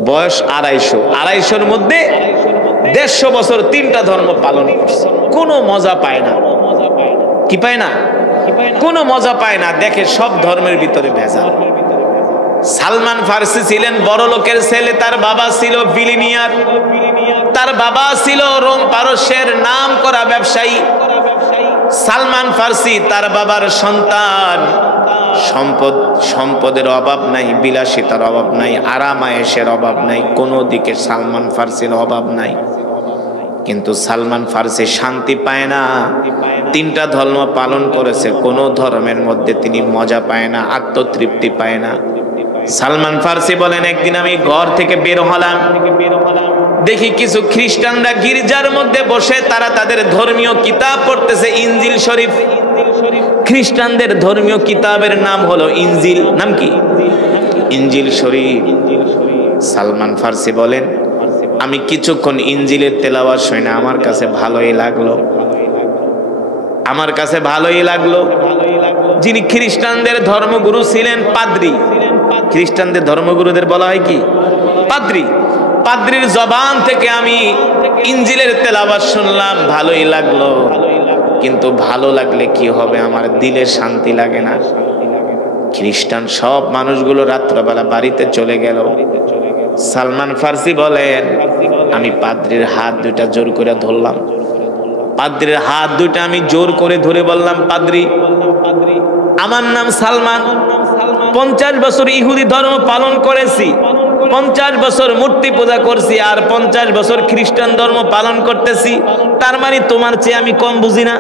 বয়স 250-250-র মধ্যে 150 বছর 3টা ধর্ম পালন করছে। কোনো মজা পায় না। কি পায় না? কোনো মজা পায় না। দেখে সব ধর্মের ভিতরে ভেজাল। সালমান ফার্সি ছিলেন বড় লোকের ছেলে, তার বাবা ছিল বিলিনিয়ার, তার বাবা ছিল রোম পারস্যের নাম করা ব্যবসায়ী। সালমান ফার্সি তার বাবার সন্তান। সম্পদের অভাব নাই, বিলাসিতার অভাব নাই, আরাম আয়েশের অভাব নাই, কোনো দিকে সালমান ফার্সির অভাব নাই। কিন্তু সালমান ফার্সি শান্তি পায় না। 3টা ধর্ম পালন করেছে, কোনো ধর্মের মধ্যে তিনি মজা পায় না, আত্মতৃপ্তি পায় না। সালমান ফার্সি বলেন, একদিন আমি ঘর থেকে বের হলাম, দেখি কিছু খ্রিস্টানরা গির্জার মধ্যে বসে তারা তাদের ধর্মীয় কিতাব পড়তেছে, ইনজিল শরীফ। খ্রিস্টানদের ধর্মীয় কিতাবের নাম হলো ইনজিল। নাম কি? ইনজিল শরীফ। সালমান ফার্সি বলেন, আমি কিছুক্ষণ ইনজিলের তেলাওয়াত শুনে আমার কাছে ভালোই লাগলো। আমার কাছে ভালোই লাগলো। যিনি খ্রিস্টানদের ধর্মগুরু ছিলেন পাদ্রী। খ্রিস্টানদের ধর্মগুরুদের বলা হয় কি? পাদ্রী। পাদ্রীর জবান থেকে আমি ইনজিলের তেলাওয়াত শুনলাম, ভালোই লাগলো। কিন্তু ভালো লাগলে কি হবে? আমার দিলে শান্তি লাগে না। খ্রিস্টান সব মানুষগুলো রাত্রবেলা বাড়িতে চলে গেল। সালমান ফার্সি বলেন, আমি পাদ্রীর হাত 2টা জোর করে ধরলাম। পাদ্রীর হাত 2টা আমি জোর করে ধরে বললাম, পাদ্রী আমার নাম সালমান, 50 বছর ইহুদি ধর্ম পালন করেছি, 50 বছর মূর্তি পূজা করছি, আর 50 বছর খ্রিস্টান ধর্ম পালন করতেছি। তার মানে তোমার চেয়ে আমি কম বুঝি না?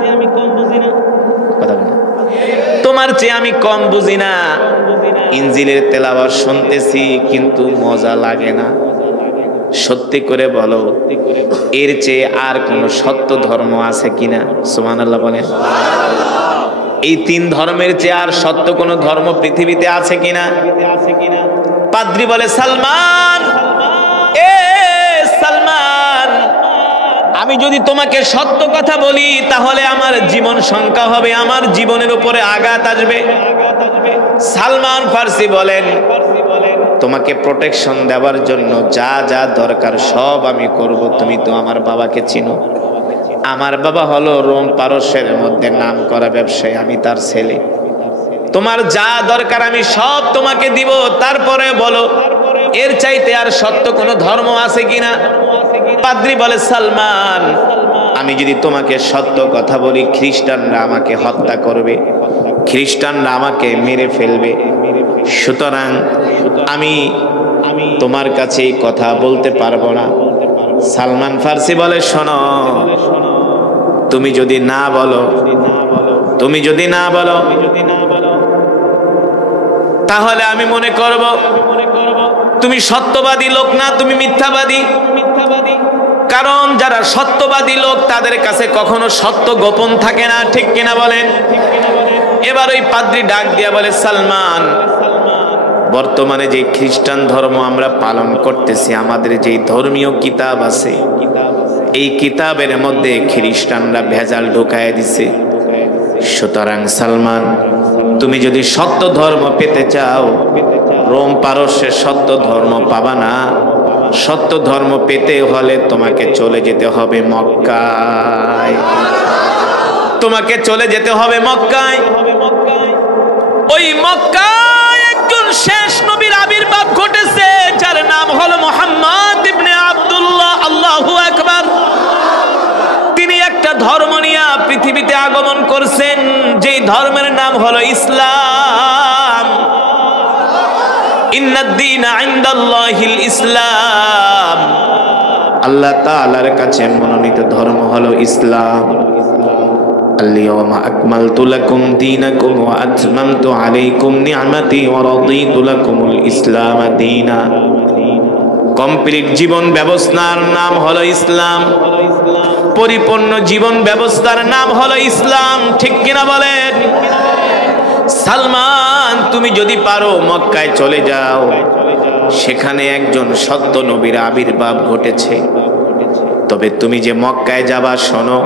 তোমার চেয়ে আমি কম বুঝি না। ইনজিলের তেলাওয়াত শুনতেছি কিন্তু মজা লাগে না। সত্যি করে বলো, এর চেয়ে আর কোন সত্য ধর্ম আছে কিনা? সুবহানাল্লাহ বলেন। এই 3 ধর্মের চেয়ে আর সত্য কোন ধর্ম পৃথিবীতে আছে কিনা? পাদ্রী বলে, সালমান, সালমান, আমি যদি তোমাকে সত্য কথা বলি তাহলে আমার জীবন সংখ্যা হবে, আমার জীবনের উপরে আঘাত আসবে। সালমান ফার্সি বলেন, তোমাকে প্রোটেকশন দেওয়ার জন্য যা যা দরকার সব আমি করব। তুমি তো আমার বাবাকে চিনো, আমার বাবা হলো রোম পারস্যের মধ্যে নাম করা ব্যবসায়ী, আমি তার ছেলে। তোমার যা দরকার আমি সব তোমাকে দিব, তারপরে বলো এর চাইতে আর সত্য কোনো ধর্ম আছে কিনা? পাদ্রী বলে, সালমান, আমি যদি তোমাকে সত্য কথা বলি খ্রিস্টানরা আমাকে হত্যা করবে, খ্রিস্টানরা আমাকে মেরে ফেলবে, সুতরাং আমি তোমার কাছে এই কথা বলতে পারবো না। সালমান ফার্সি বলে, শোনো, তুমি যদি না বলো তাহলে আমি মনে করব তুমি সত্যবাদী লোক না, তুমি মিথ্যাবাদী। কারণ যারা সত্যবাদী লোক তাদের কাছে কখনো সত্য গোপন থাকে না, ঠিক কিনা বলেন? এবার ওই পাদ্রী ডাক দিয়া বলে, সালমান, বর্তমানে যে খ্রিস্টান ধর্ম আমরা পালন করতেছি, আমাদের যে ধর্মীয় কিতাব আছে, এই কিতাবের মধ্যে খ্রিস্টানরা ভেজাল ঢুকায় দিছে। সুতরাং সালমান, তুমি যদি সত্য ধর্ম পেতে চাও, রোম পারস্যের সত্য ধর্ম পাবা না। সত্য ধর্ম পেতে হলে তোমাকে চলে যেতে হবে মক্কায়, তোমাকে চলে যেতে হবে মক্কায়। ওই মক্কায় একজন শেষ নবীর আবির্ভাব ঘটেছে, যার নাম হলো মুহাম্মদ ইবনে আব্দুল্লাহ। আল্লাহু আকবার। তিনি একটা ধর্ম নিয়ে পৃথিবীতে আগমন করছেন, যেই ধর্মের নাম হলো ইসলাম। ইন্নাদ-দীনা ইনদাল্লাহিল ইসলাম। আল্লাহ তাআলার কাছে মনোনীত ধর্ম হলো ইসলাম। আল-ইয়াওমা আকমালতু লাকুম দীনাকুম ওয়া আতমামতু আলাইকুম নি'মাতি ওয়া রাদিতু লাকুমুল ইসলাম দীনা। কমপ্লিট জীবন ব্যবস্থার নাম হলো ইসলাম, পরিপূর্ণ জীবন ব্যবস্থার নাম হলো ইসলাম, ঠিক কিনা বলেন? সালমান, তুমি যদি পারো মক্কায় চলে যাও, সেখানে একজন সত্য নবীর আবির্ভাব ঘটেছে। তবে তুমি যে মক্কায় যাবা, শোনো,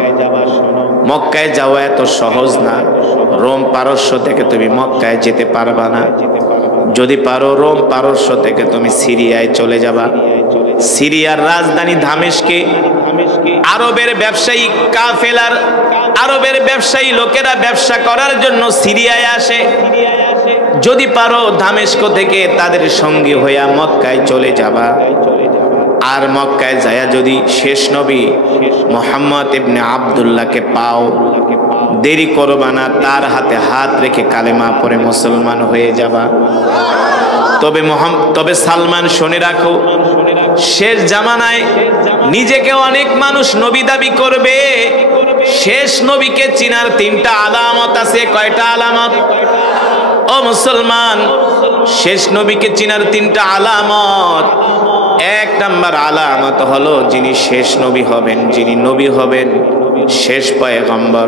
মক্কায় যাওয়া এত সহজ না। রোম পারস্য থেকে তুমি মক্কায় যেতে পারবা না। যদি পারো রোম পারস্য থেকে তুমি সিরিয়ায় চলে যাবা। সিরিয়ার রাজধানী দামেস্কে আরবের ব্যবসায়ী কাফেলার, আরবের ব্যবসায়ী লোকেরা ব্যবসা করার জন্য সিরিয়ায় আসে। যদি পারো দামেস্ক থেকে তাদের সঙ্গী হইয়া মক্কায় চলে যাবা। আর মক্কায় যায়া যদি শেষ নবী মুহাম্মদ ইবনে আব্দুল্লাহকে পাও, দেরি করবা না, তার হাতে হাত রেখে কালেমা পড়ে মুসলমান হয়ে যাবা। তবে সালমান, শুনে রাখো, শেষ জামানায় নিজেকে অনেক মানুষ নবী দাবি করবে। শেষ নবীকে চিনার 3টা আলামত আছে। কয়টা আলামত? ও মুসলমান, শেষ নবীকে চিনার 3টা আলামত। 1 নাম্বার আলামত হলো, যিনি শেষ নবী হবেন, যিনি নবী হবেন, শেষ পয়গম্বর,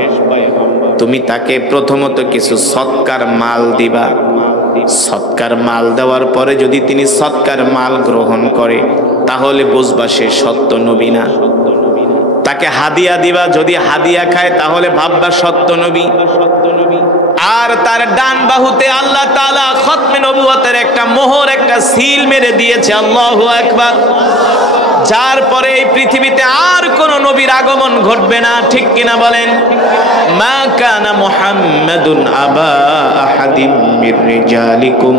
তুমি তাকে প্রথমত কিছু সৎকার মাল দিবা। সৎকার মাল দেওয়ার পরে যদি তিনি সৎকার মাল গ্রহণ করে, তাহলে বুঝবা সে সত্য নবী না। তাকে হাদিয়া দিবা, যদি হাদিয়া খায় তাহলে ভাববা সত্য নবী। আর তার ডান বাহুতে আল্লাহ তাআলা খতমে নবুয়তের একটা মোহর, একটা সিল মেরে দিয়েছে। আল্লাহু আকবার। যার পরে এই পৃথিবীতে আর কোন নবীর আগমন ঘটবে না, ঠিক কিনা বলেন? মা কানা মুহাম্মাদুন আবা আহাদিম মির রিজালিকুম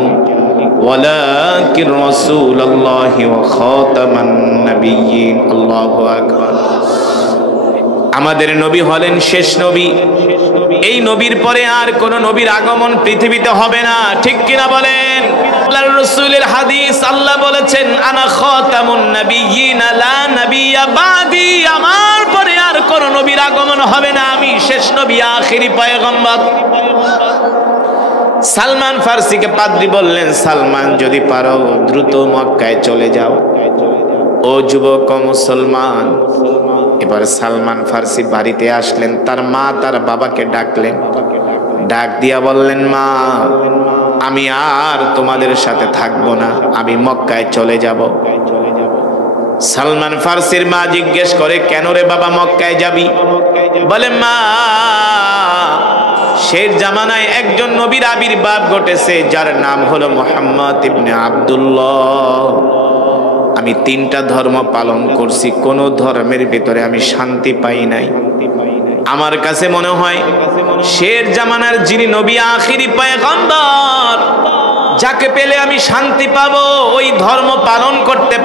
ওয়ালাকিন রাসূলুল্লাহি ওয়া খাতামান নাবিয়্যিন। আল্লাহু আকবার। আমাদের নবী হলেন শেষ নবী। এই নবীর পরে আর কোন নবীর আগমন পৃথিবীতে হবে না, ঠিক কিনা বলেন? আল্লাহর রাসূলের হাদিস, আল্লাহ বলেছেন, আনা খাতামুন নাবিয়্যিন লা নাবিয়্যা বাদি। আমার পরে আর কোন নবীর আগমন হবে না, আমি শেষ নবী, আখেরি পয়গম্বর। সালমান ফার্সিকে পাদ্রী বললেন, সালমান, যদি পারো দ্রুত মক্কায় চলে যাও। ও যুবক মুসলমান। এবার সালমান ফার্সি বাড়িতে আসলেন, তার মা তার বাবাকে ডাকলেন, ডাক দিয়া বললেন, মা, আমি আর তোমাদের সাথে থাকবো না, আমি মক্কায় চলে যাব। সালমান ফার্সির মা জিজ্ঞেস করে, কেন রে বাবা মক্কায় যাবি? বলে, মা, শেষ জামানায় একজন নবীর আবির্ভাব ঘটেছে, যার নাম হলো মুহাম্মদ ইবনে আব্দুল্লাহ। আমি 3টা ধর্ম পালন করছি, কোন ধর্মের ভিতরে আমি শান্তি পাই নাই। আমার কাছে মনে হয় শের জামানার যিনি নবী আখিরি পয়গম্বর, যাকে পেলে আমি শান্তি পাবো, ওই ধর্ম পালন করতে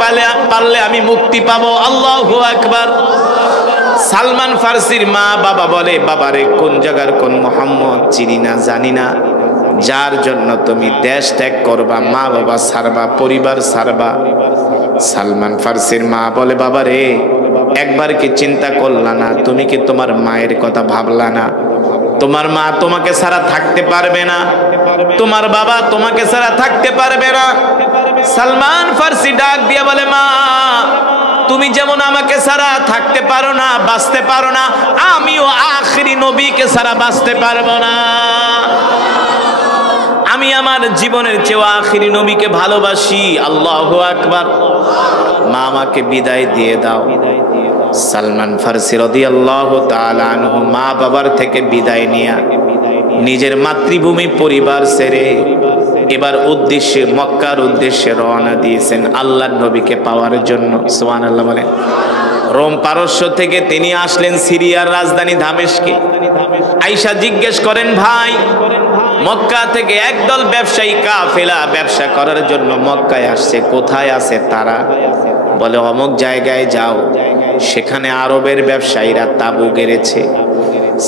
পারলে আমি মুক্তি পাবো। আল্লাহু আকবার। সালমান ফার্সির মা বাবা বলে, বাবারে কোন জায়গার কোন মোহাম্মদ চিনি না, জানি না, যার জন্য তুমি দেশ ত্যাগ করবা, মা বাবা ছাড়বা, পরিবার ছাড়বা। সালমান ফার্সির মা বলে, বাবারে একবার কি চিন্তা করলা না? তুমি কি তোমার মায়ের কথা ভাবলা না? তোমার মা তোমাকে ছাড়া থাকতে পারবে না, তোমার বাবা তোমাকে ছাড়া থাকতে পারবে না। সালমান ফার্সি ডাক দিয়ে বলে, মা তুমি যেমন আমাকে ছাড়া থাকতে পারো না, বাঁচতে পারো না, আমিও আখিরি নবীকে ছাড়া বাঁচতে পারবো না। আমি আমার জীবনের চেয়ে আখিরি নবীকে ভালোবাসি। আল্লাহু আকবার। মা আমাকে বিদায় দিয়ে দাও। সালমান ফার্সি রাদিয়াল্লাহু তাআলা আনহু মা বাবার থেকে বিদায় নিয়ে নিজের মাতৃভূমি পরিবার ছেড়ে এবার উদ্দেশ্যে মক্কার উদ্দেশ্যে রওনা দিয়েছেন আল্লাহর নবীকে পাওয়ার জন্য। সুবহানাল্লাহ বলেন। রোম পারস্য থেকে তিনি আসলেন সিরিয়ার রাজধানী দামেস্কে। আয়েশা জিজ্ঞেস করেন, ভাই মক্কা থেকে একদল ব্যবসায়ী কাফেলা ব্যবসা করার জন্য মক্কায় আসছে, কোথায় আছে তারা? বলে, অমুক জায়গায় যাও, সেখানে আরবের ব্যবসায়ীরা তাঁবু গেড়েছে।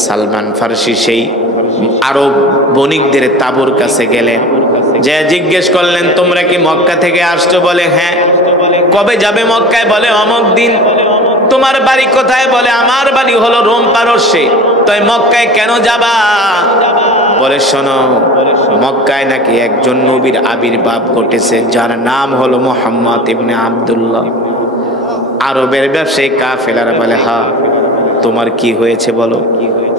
সালমান ফার্সি সেই আরব বণিকদের তাঁবুর কাছে গেলেন, যে জিজ্ঞেস করলেন, তোমরা কি মক্কা থেকে আসছো? বলে, হ্যাঁ। কবে যাবে মক্কায়? বলে, অমুক দিন। তোমার বাড়ি কোথায়? বলে, আমার বাড়ি হলো রোম পারস্যে। তাই মক্কায় কেন যাবা? বলে, শোনো, মক্কায় নাকি একজন নবীর আবির্ভাব ঘটেছে, যার নাম হলো মুহাম্মদ ইবনে আব্দুল্লাহ। আরবের ব্যবসায়ী কাফেলারা বলে, হ্যাঁ, তোমার কি হয়েছে বলো?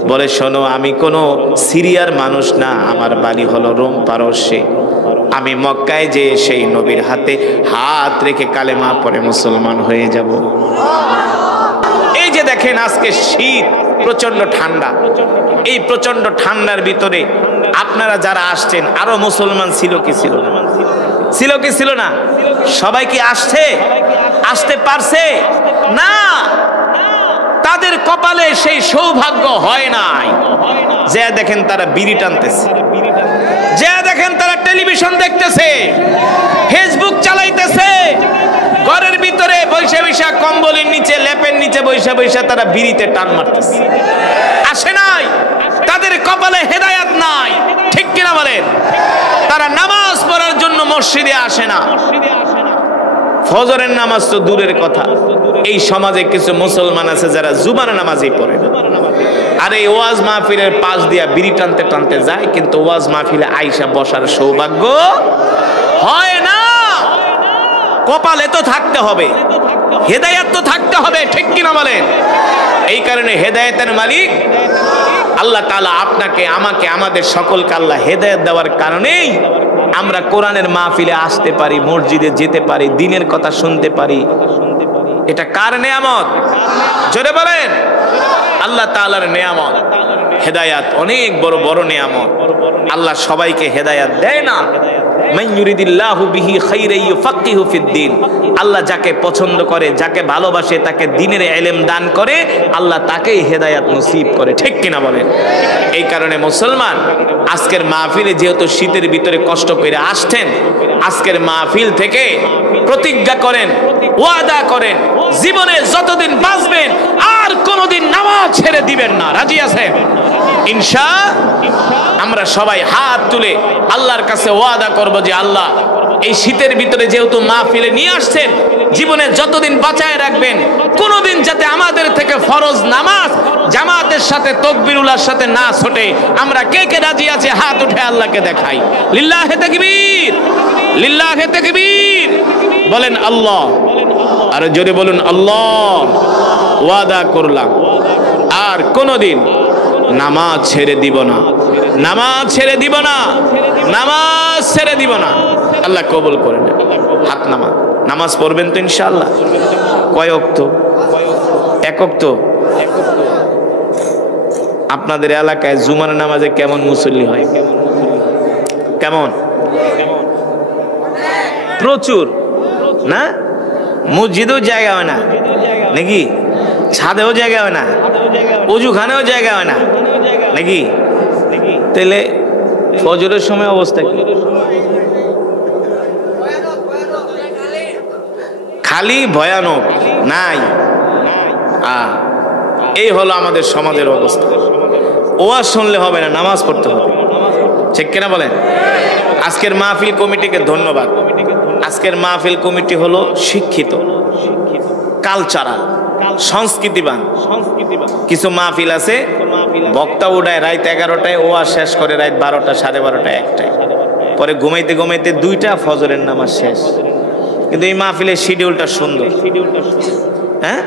বলে, শোনো, আমি কোনো সিরিয়ার মানুষ না, আমার বাড়ি হলো রোম পারস্যে। আমি মক্কায় যে সেই নবীর হাতে হাত রেখে কালেমা পড়ে মুসলমান হয়ে যাব। এই যে দেখেন, আজকে শীত, প্রচন্ড ঠান্ডা, এই প্রচন্ড ঠান্ডার ভিতরে আপনারা যারা আসছেন, আরো মুসলমান ছিল কি ছিল না? ছিল কি ছিল না? সবাই কি আসছে? আসতে পারছে না? তাদের কপালে সেই সৌভাগ্য হয় নাই। যে দেখেন তারা বিড়ি টানতেছে, যে দেখেন তারা টেলিভিশন দেখতেছে, ফেসবুক চালাইতেছে, ঘরের ভিতরে বৈশা বৈশা কম্বলের নিচে লেপের নিচে বৈশা বৈশা তারা বিড়িতে টান মারতেছে। আসে নাই, তাদের কপালে হেদায়াত নাই। ঠিক কিনা বলেন? তারা নামাজ পড়ার জন্য মসজিদে আসে না। ফজরের নামাজ তো দূরের কথা, এই সমাজে কিছু মুসলমান আছে যারা জুমার নামাজই পড়ে না। আর এই ওয়াজ মাহফিলের পাশ দিয়া বিড়ি টানতে টানতে যায়, কিন্তু ওয়াজ মাহফিলে আইসা বসার সৌভাগ্য হয় না। কপালে তো থাকতে হবে, হেদায়েত তো থাকতে হবে। ঠিক কিনা বলেন? এই কারণে হেদায়েতের মালিক আল্লাহ তাআলা আপনাকে, আমাকে, আমাদের সকলকে আল্লাহ হেদায়েত দেওয়ার কারণেই আমরা কোরআনের মাহফিলে আসতে পারি, মসজিদে যেতে পারি, দ্বীনের কথা শুনতে পারি। এটা কার নেয়ামত? জোরে বলেন। আল্লাহ তাআলার নেয়ামত। হেদায়াত অনেক বড় বড় নেয়ামত। আল্লাহ সবাইকে হেদায়াত দেয় না। মান ইউরিদিল্লাহু বিহি খাইরান ইউফাক্কিহু ফিদ্দীন। আল্লাহ যাকে পছন্দ করে, যাকে ভালোবাসে, তাকে দ্বীনের ইলম দান করে, আল্লাহ তাকেই হেদায়াত নসিব করে। ঠিক কিনা বলেন? এই কারণে মুসলমান, আজকের মাহফিলে যেহেতু শীতের ভিতরে কষ্ট করে আসছেন, আজকের মাহফিল থেকে প্রতিজ্ঞা করেন, ওয়াদা করেন, জীবনে যতদিন বাঁচবেন আর কোনোদিন নামাজ ছেড়ে দিবেন না। রাজি আছেন? ইনশাআল্লাহ। আমরা সবাই হাত তুলে আল্লাহর কাছে ওয়াদা করব যে, আল্লাহ এই শীতের ভিতরে যেহেতু মাহফিলে নিয়ে আসছেন, জীবনে যতদিন বাঁচায় রাখবেন, কোনোদিন যাতে আমাদের থেকে ফরজ নামাজ জামাতের সাথে তাকবীরুল্লাহর সাথে না ছোটে। আমরা কে কে রাজি আছে হাত উঠে আল্লাহকে দেখাই। লিল্লাহে তাকবীর, লিল্লাহে তাকবীর। বলেন আল্লাহ। আর জোরে বলুন আল্লাহ। ওয়াদা করলাম আর কোনোদিন নামাজ ছেড়ে দিব না, নামাজ ছেড়ে দিব না, নামাজ ছেড়ে দিব না। আল্লাহ কবুল করে নেন। হাত নামাজ, নামাজ পড়বেন তো ইনশাআল্লাহ? কয় ওয়াক্ত? এক ওয়াক্ত। আপনাদের এলাকায় জুমার নামাজে কেমন মুসল্লি হয়? কেমন? প্রচুর না? মসজিদেও জায়গা হয় না নাকি? ছাদেও জায়গা হয় না? অজুখানেও জায়গা হয় না নাকি? তাহলে ফজরের সময় অবস্থা কি? খালি ভয়ানক নাই। এই হলো আমাদের সমাজের অবস্থা। ওয়াজ শুনলে হবে না, নামাজ পড়তে হবে, ঠিক কিনা বলেন? আজকের মাহফিল কমিটিকে ধন্যবাদ। আজকের মাহফিল কমিটি হলো শিক্ষিত, কালচারাল, সংস্কৃতিবান। কিছু মাহফিল আছে বক্তা উঠায় রাত 11টায়, ওয়াজ শেষ করে রাত 12টা, 12:30, 1টায়, পরে ঘুমাইতে ঘুমাইতে 2টা, ফজরের নামাজ শেষ। কিন্তু এই মাহফিলের শিডিউলটা সুন্দর। হ্যাঁ,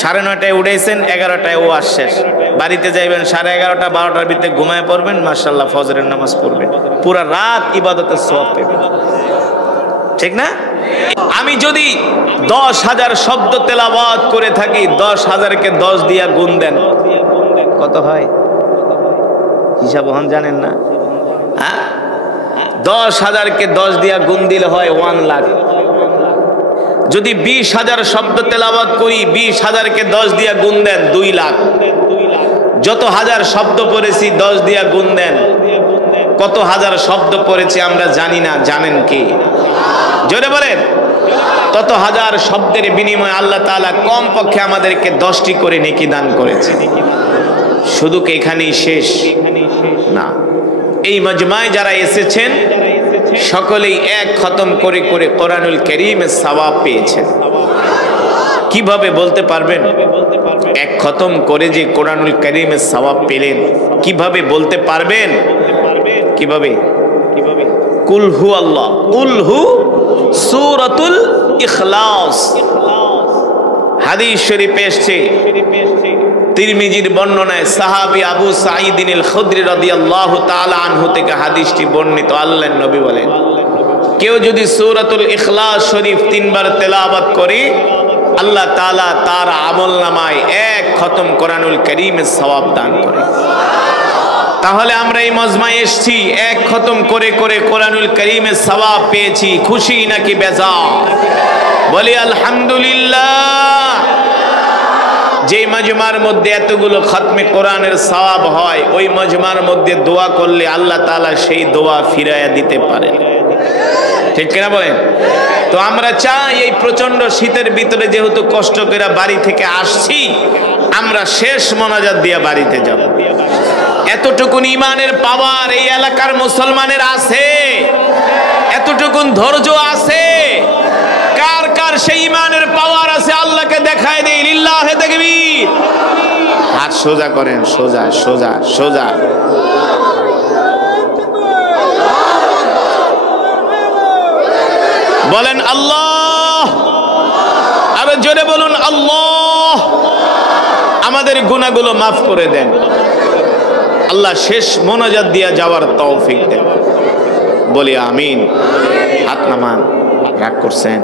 9:30টায় উঠেছেন, 11টায় ওয়াজ শেষ, বাড়িতে যাইবেন 11:30, 12টার ভিতরে ঘুমায় পড়বেন, মাশাআল্লাহ ফজরের নামাজ পড়বেন, পুরা রাত ইবাদতের সওয়াব পাবেন, ঠিক না? আমি যদি 10,000 শব্দ তেলাওয়াত করে থাকি, 10,000-কে 10 দিয়া গুণ দেন, কত হয়? হিসাব হন জানেন না? হ্যাঁ, 10,000-কে 10 দিয়া গুণ দিলে হয় 1 লাখ। যদি 20,000 শব্দ তেলাওয়াত করি, 20,000-কে 10 দিয়া গুণ দেন 2 লাখ। যত হাজার শব্দ পড়েছি 10 দিয়া গুণ দেন, কত হাজার শব্দ পড়েছি আমরা জানি না, জানেন কি? জোরে বলেন। তত হাজার শব্দের বিনিময়ে আল্লাহ তাআলা কম পক্ষে আমাদেরকে 10টি করে নেকি দান করেছে। শুধু কি এখানেই শেষ না? এই মজমায় যারা এসেছেন সকলেই এক খতম করে করে কোরআনুল কারীমের সওয়াব পেয়েছেন। কিভাবে বলতে পারবেন? এক খতম করে যে কোরআনুল কারীমের সওয়াব পেলেন, কিভাবে বলতে পারবেন? কিভাবে? কুল হু আল্লাহ, কুল হু সূরাতুল ইখলাস। হাদিস শরীফে এসেছে, তিরমিজির বর্ণনায় সাহাবী আবু সাঈদ আল খুদরি রাদিয়াল্লাহু তাআলা আনহু থেকে হাদিসটি বর্ণিত। আল্লাহর নবী বলেন, কেউ যদি সূরাতুল ইখলাস শরীফ 3 বার তেলাওয়াত করে, আল্লাহ তাআলা তার আমলনামায় এক খতম কোরআনুল কারীমের সওয়াব দান করে। তাহলে আমরা এই মজমায় এসেছি, এক খতম করে করে কোরআনুল কারীমের সওয়াব পেয়েছি, খুশি নাকি বেজার? বলি আলহামদুলিল্লাহ। যে মজমার মধ্যে এতগুলো খতমে কোরআনের সওয়াব হয়, ওই মজমার মধ্যে দোয়া করলে আল্লাহ তাআলা সেই দোয়া ফিরাইয়া দিতে পারেন, ঠিক কিনা বলেন? তো আমরা চাই এই প্রচন্ড শীতের ভিতরে যেহেতু কষ্ট করে বাড়ি থেকে আসছি, আমরা শেষ মোনাজাত দিয়ে বাড়িতে যাব। এতটুকুন ইমানের পাওয়ার এই এলাকার মুসলমানের আছে, এতটুকুন ধৈর্য আছে। কার কার সেই ইমানের পাওয়ার আছে আল্লাহকে দেখায় দেই। লিল্লাহে তাকবীর। হাত সোজা করেন, সোজা সোজা সোজা। বলেন আল্লাহ, আরো জোরে বলুন আল্লাহ। আমাদের গুনাহগুলো মাফ করে দেন আল্লাহ, শেষ মোনাজাত দিয়া যাওয়ার তৌফিক দেন। বলি আমিন। হাত নামান। রাগ করছেন?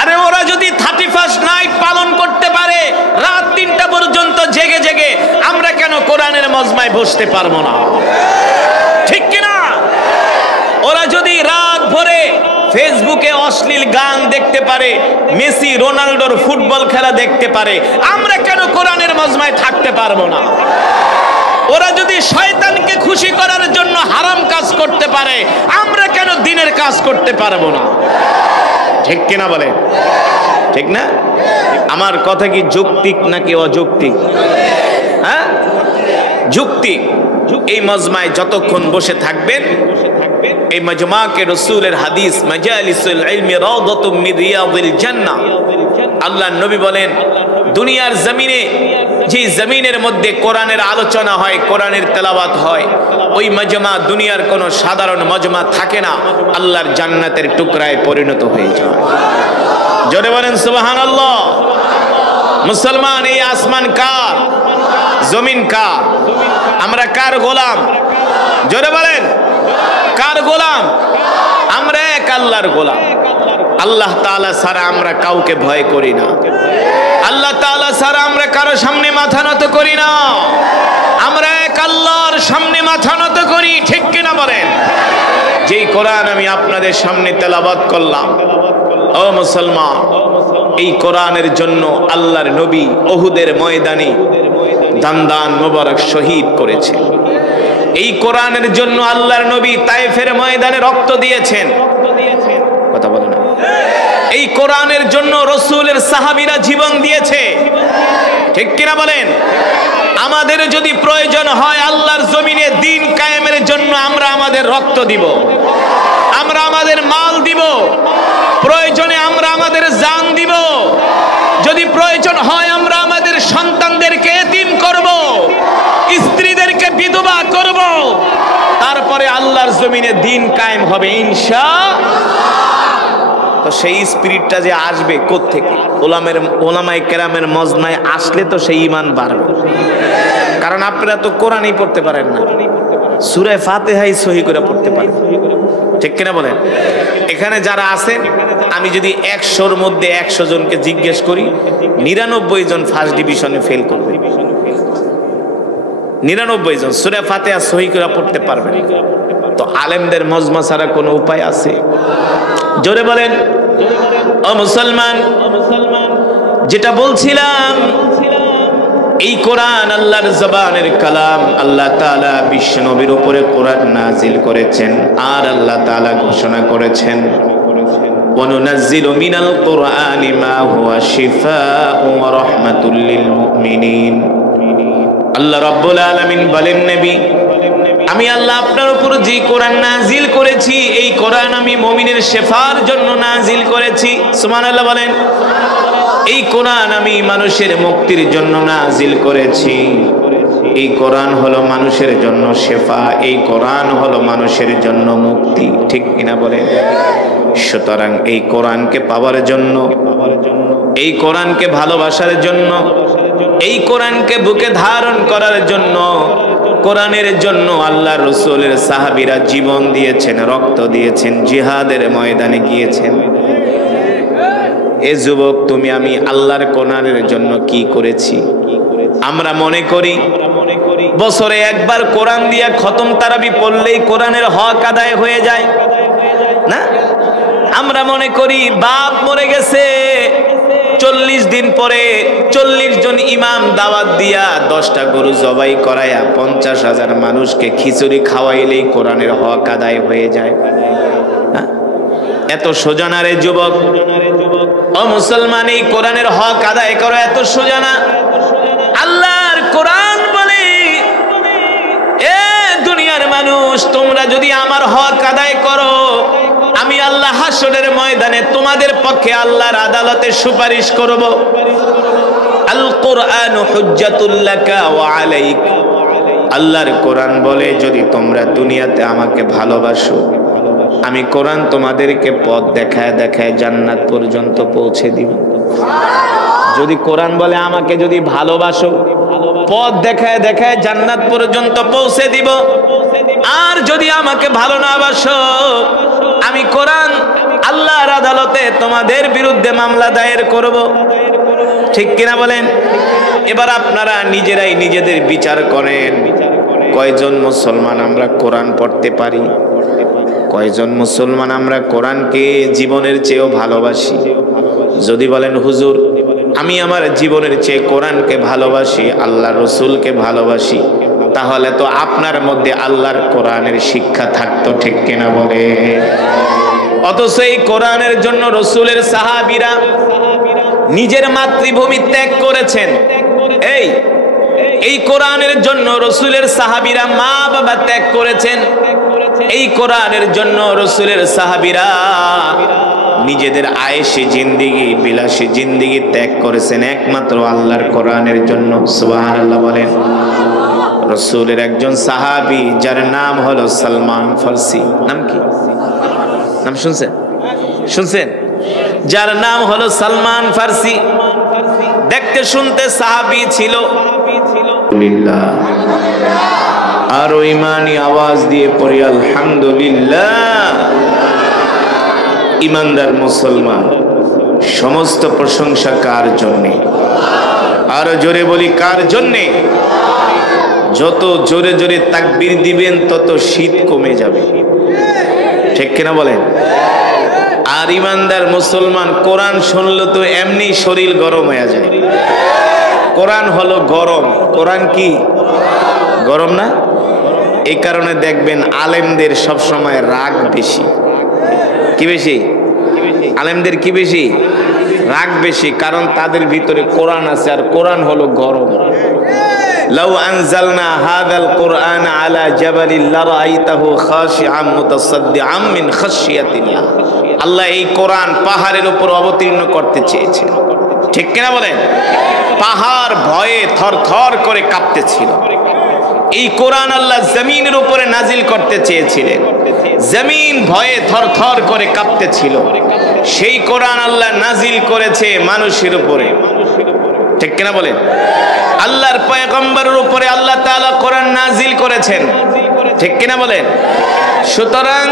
আরে ওরা যদি 31st নাইট পালন করতে পারে রাত 3টা পর্যন্ত জেগে জেগে, আমরা কেন কোরআনের মজমায় বসতে পারবো না? ঠিক কিনা? ওরা যদি রাত ভরে ফেসবুকে অশ্লীল গান দেখতে পারে, মেসি রোনাল্ডোর ফুটবল খেলা দেখতে পারে, আমরা কেন কোরআনের মজমায় থাকতে পারবো না? ওরা যদি শয়তানকে খুশি করার জন্য হারাম কাজ করতে পারে, আমরা কেন দিনের কাজ করতে পারবো না? ঠিক কিনা বলে? ঠিক না? আমার কথা কি যৌক্তিক নাকি অযৌক্তিক? হ্যাঁ, যৌক্তিক। এই মজমায় যতক্ষণ বসে থাকবেন, এই মজমাকে রাসূলের হাদিস মাজালিসুল ইলমি রাউদাতুম মিন রিয়াদিল জান্নাহ। আল্লাহর নবী বলেন, দুনিয়ার জমিনে যে জমিনের মধ্যে কোরআনের আলোচনা হয়, কোরআনের তেলাওয়াত হয়, ওই মজমা দুনিয়ার কোনো সাধারণ মজমা থাকে না, আল্লাহর জান্নাতের টুকরায় পরিণত হয়ে যায়। জোরে বলেন সুবহানাল্লাহ। মুসলমান, এই আসমান কার? জমিন কার? আমরা কার গোলাম? জোরে বলেন, কার গোলাম? আমরা এক আল্লাহর গোলাম। আল্লাহ তাআলা ছাড়া আমরা কাউকে ভয় করি না। আল্লাহ তাআলা ছাড়া আমরা কারো সামনে মাথা নত করি না। আমরা এক আল্লাহর সামনে মাথা নত করি, ঠিক কিনা বলেন? যেই কোরআন আমি আপনাদের সামনে তেলাওয়াত করলাম, ও মুসলমান, এই কোরআনের জন্য আল্লাহর নবী উহুদের ময়দানে দান্দান মোবারক শহীদ করেছেন। এই কোরআনের জন্য আল্লাহর নবী তায়েফের ময়দানে রক্ত দিয়েছেন। কথা বলে না। এই কোরআনের জন্য রাসূলের সাহাবীরা জীবন দিয়েছে, ঠিক কিনা বলেন? আমাদের যদি প্রয়োজন হয় আল্লাহর জমিনে দ্বীন কায়েমের জন্য, আমরা আমাদের রক্ত দিব, আমরা আমাদের মাল দিব, প্রয়োজনে আমরা আমাদের জান দিব, যদি প্রয়োজন হয় আমরা আমাদের সন্তানদেরকে এতিম করব, স্ত্রীদেরকে বিধবা করব, তারপরে আল্লাহর জমিনে দ্বীন কায়েম হবে ইনশাআল্লাহ। তো সেই স্পিরিটটা যে আসবে কোত্থেকে? ওলামায়ে কেরামের মজমায় আসলে তো সেই ঈমান বাড়বে। কারণ আপনারা তো কোরআনই পড়তে পারেন না, সূরা ফাতিহাই সহি করে পড়তে পারেন, ঠিক কিনা বলেন? এখানে যারা আছেন, আমি যদি 100-র মধ্যে 100 জনকে জিজ্ঞেস করি, 99 জন ফার্স্ট ডিভিশনে ফেল করবে। 99 জন সূরা ফাতিহা সহি করে পড়তে পারবেন। তো আলেমদের মজমা ছাড়া কোনো উপায় আছে? জোরে বলেন ও মুসলমান। যেটা বলছিলাম, এই কোরআন আল্লাহর জবানের কালাম। আল্লাহ তাআলা বিশ্ব নবীর উপরে কোরআন নাজিল করেছেন, আর আল্লাহ তাআলা ঘোষণা করেছেন ওয়ানুনাজ্জিলু মিনাল কুরআনি মা হুয়া শিফাউন ওয়া রাহমাতুল লিল মুমিনিন। আল্লাহ রাব্বুল আলামিন বলেন, নবী আমি আল্লাহ আপনার উপর যে কোরআন নাজিল করেছি, এই কোরআন আমি মুমিনের শেফার জন্য নাজিল করেছি। সুবহানাল্লাহ বলেন। এই কোরআন আমি মানুষের মুক্তির জন্য নাজিল করেছি। এই কোরআন হলো মানুষের জন্য শেফা, এই কোরআন হলো মানুষের জন্য মুক্তি, ঠিক কিনা বলেন? সুতরাং এই কোরআনকে পাওয়ার জন্য, এই কোরআনকে ভালোবাসার জন্য, এই কোরআনকে বুকে ধারণ করার জন্য, কোরআনের জন্য আল্লাহর রাসূলের সাহাবীরা জীবন দিয়েছেন, রক্ত দিয়েছেন, জিহাদের ময়দানে গিয়েছেন। এ যুবক, তুমি আমি আল্লাহর কোরআনের জন্য কি করেছি? আমরা মনে করি বছরে একবার কোরআন দিয়া খতম তারাবি পড়লেই কোরআনের হক আদায় হয়ে যায় না। আমরা মনে করি বাপ মরে গেছে, 40 দিন পরে 40 জন ইমাম দাওয়াত দিয়া 10টা গরু জবাই করায়া 50,000 মানুষকে খিচুড়ি খাওয়াইলেই কোরআনের হক আদায় হয়ে যায়। এত সোজা না রে যুবক ও মুসলমান, এই কোরআনের হক আদায় করা এত সোজা না। আল্লাহর কোরআন বলে, এ দুনিয়ার মানুষ, তোমরা যদি আমার হক আদায় করো, আমি আল্লাহ হাসরের ময়দানে তোমাদের পক্ষে আল্লাহর আদালতে সুপারিশ করব। আল কোরআনু হুজ্জাতুল লাকা ওয়া আলাইক। আল্লাহর কোরআন বলে, যদি তোমরা দুনিয়াতে আমাকে ভালোবাসো, আমি কোরআন তোমাদেরকে পথ দেখায় দেখায় জান্নাত পর্যন্ত পৌঁছে দিব। যদি কোরআন বলে আমাকে যদি ভালোবাসো, পথ দেখায় দেখায় জান্নাত পর্যন্ত পৌঁছে দিব। আর যদি আমাকে ভালো না বাসো, আমি কোরআন আল্লাহর আদালতে তোমাদের বিরুদ্ধে মামলা দায়ের করব, ঠিক কিনা বলেন? এবার আপনারা নিজেরাই নিজেদের বিচার করেন, কয়জন মুসলমান আমরা কোরআন পড়তে পারি? কয়জন মুসলমান আমরা কোরআনকে জীবনের চেয়েও ভালোবাসি? যদি বলেন হুজুর আমি আমার জীবনের চেয়ে কোরআনকে ভালোবাসি, আল্লাহর রাসূলকে ভালোবাসি, তাহলে তো আপনার মধ্যে আল্লাহর কোরআনের শিক্ষা থাকতো, ঠিক কিনা বলে? অথচ এই কোরআনের জন্য রাসূলের সাহাবীরা নিজের মাতৃভূমি ত্যাগ করেছেন। এই কোরআনের জন্য রাসূলের সাহাবীরা মা বাবা ত্যাগ করেছেন। এই কোরআনের জন্য রাসূলের সাহাবীরা নিজেদের আয়েশি জিন্দেগি, বিলাসী জিন্দেগি ত্যাগ করেছেন একমাত্র আল্লাহর কোরআনের জন্য। সুবহানাল্লাহ বলেন। রাসূলের একজন সাহাবী যার নাম হলো সালমান ফারসি। নাম কি? নাম শুনছেন? যার নাম হলো সালমান ফারসি। দেখতে শুনতে সাহাবী ছিল। আর ইমানি আওয়াজ দিয়ে পড়ি আলহামদুলিল্লাহ। ইমানদার মুসলমান, সমস্ত প্রশংসা কার জন্যে? আরো জোরে বলি, কার জন্যে? যত জোরে জোরে তাকবীর দিবেন তত শীত কমে যাবে, ঠিক কিনা বলেন? আর ইমানদার মুসলমান কোরআন শুনলে তো এমনি শরীর গরম হয়ে যায়। কোরআন হলো গরম। কোরআন কি গরম না? এই কারণে দেখবেন আলেমদের সব সময় রাগ বেশি। কি বেশি? আলেমদের কি বেশি? রাগ বেশি, কারণ তাদের ভিতরে কোরআন আছে, আর কোরআন হলো গরম। লাউ আনজালনা হাযাল কুরআন আলা জাবালিন লারাআইতাহু খাশিআম মুতাসাদ্দিআম মিন খাশিয়াতিল্লাহ। আল্লাহ এই কোরআন পাহাড়ের উপর অবতীর্ণ করতে চেয়েছেন, ঠিক কিনা বলেন? পাহাড় ভয়ে থরথর করে কাঁপতেছিল। এই কোরআন আল্লাহ জমিনের উপরে নাজিল করতে চেয়েছিলেন, জমিন ভয়ে থরথর করে কাঁপতেছিল। সেই কোরআন আল্লাহ নাজিল করেছে মানুষের উপরে, ঠিক কিনা বলেন? আল্লাহর পয়গম্বরের উপরে আল্লাহ তাআলা কোরআন নাজিল করেছেন, ঠিক কিনা বলেন? সুতরাং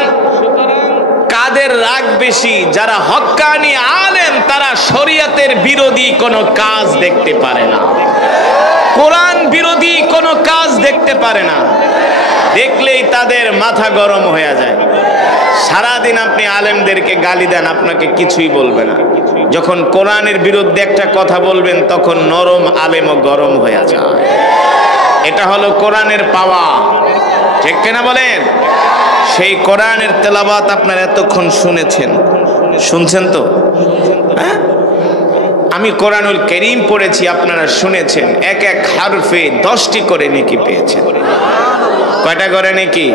কাদের রাগ বেশি? যারা হক্কানি আলেম, তারা শরীয়তের বিরোধী কোনো কাজ দেখতে পারে না, কোরআন বিরোধী কোনো কাজ দেখতে পারে না। দেখলেই তাদের মাথা গরম হয়ে যায়। সারাদিন আপনি আলেমদেরকে গালি দেন, আপনাকে কিছুই বলবে না। যখন কোরআনের বিরুদ্ধে একটা কথা বলবেন, তখন নরম আলেমও গরম হয়ে যায়। এটা হলো কোরআনের পাওয়া, ঠিক কিনা বলেন? সেই কোরআনের তেলাওয়াত আপনারা এতক্ষণ শুনছেন তো? হ্যাঁ, আমি কোরআনুল কারীম পড়েছি, আপনারা শুনেছেন। এক এক হারফে 10টি করে নেকি পেয়েছেন। কয়টা করে নেকি?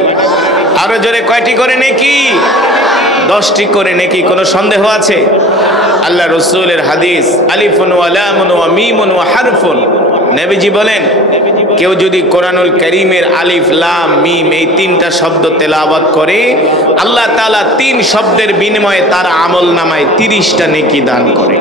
আরো জোরে, কয়টি করে নেকি? 10টি করে নেকি। কোনো সন্দেহ আছে? আল্লাহ রাসূলের হাদিস, আলিফুন ওয়া লামুন ওয়া মিমুন ওয়া হারফুন। নবীজি বলেন, কেউ যদি কোরআনুল কারীমের আলিফ লাম মিম এই 3টা শব্দ তেলাওয়াত করে, আল্লাহ তাআলা 3 শব্দের বিনিময়ে তার আমলনামায় 30টা নেকি দান করে।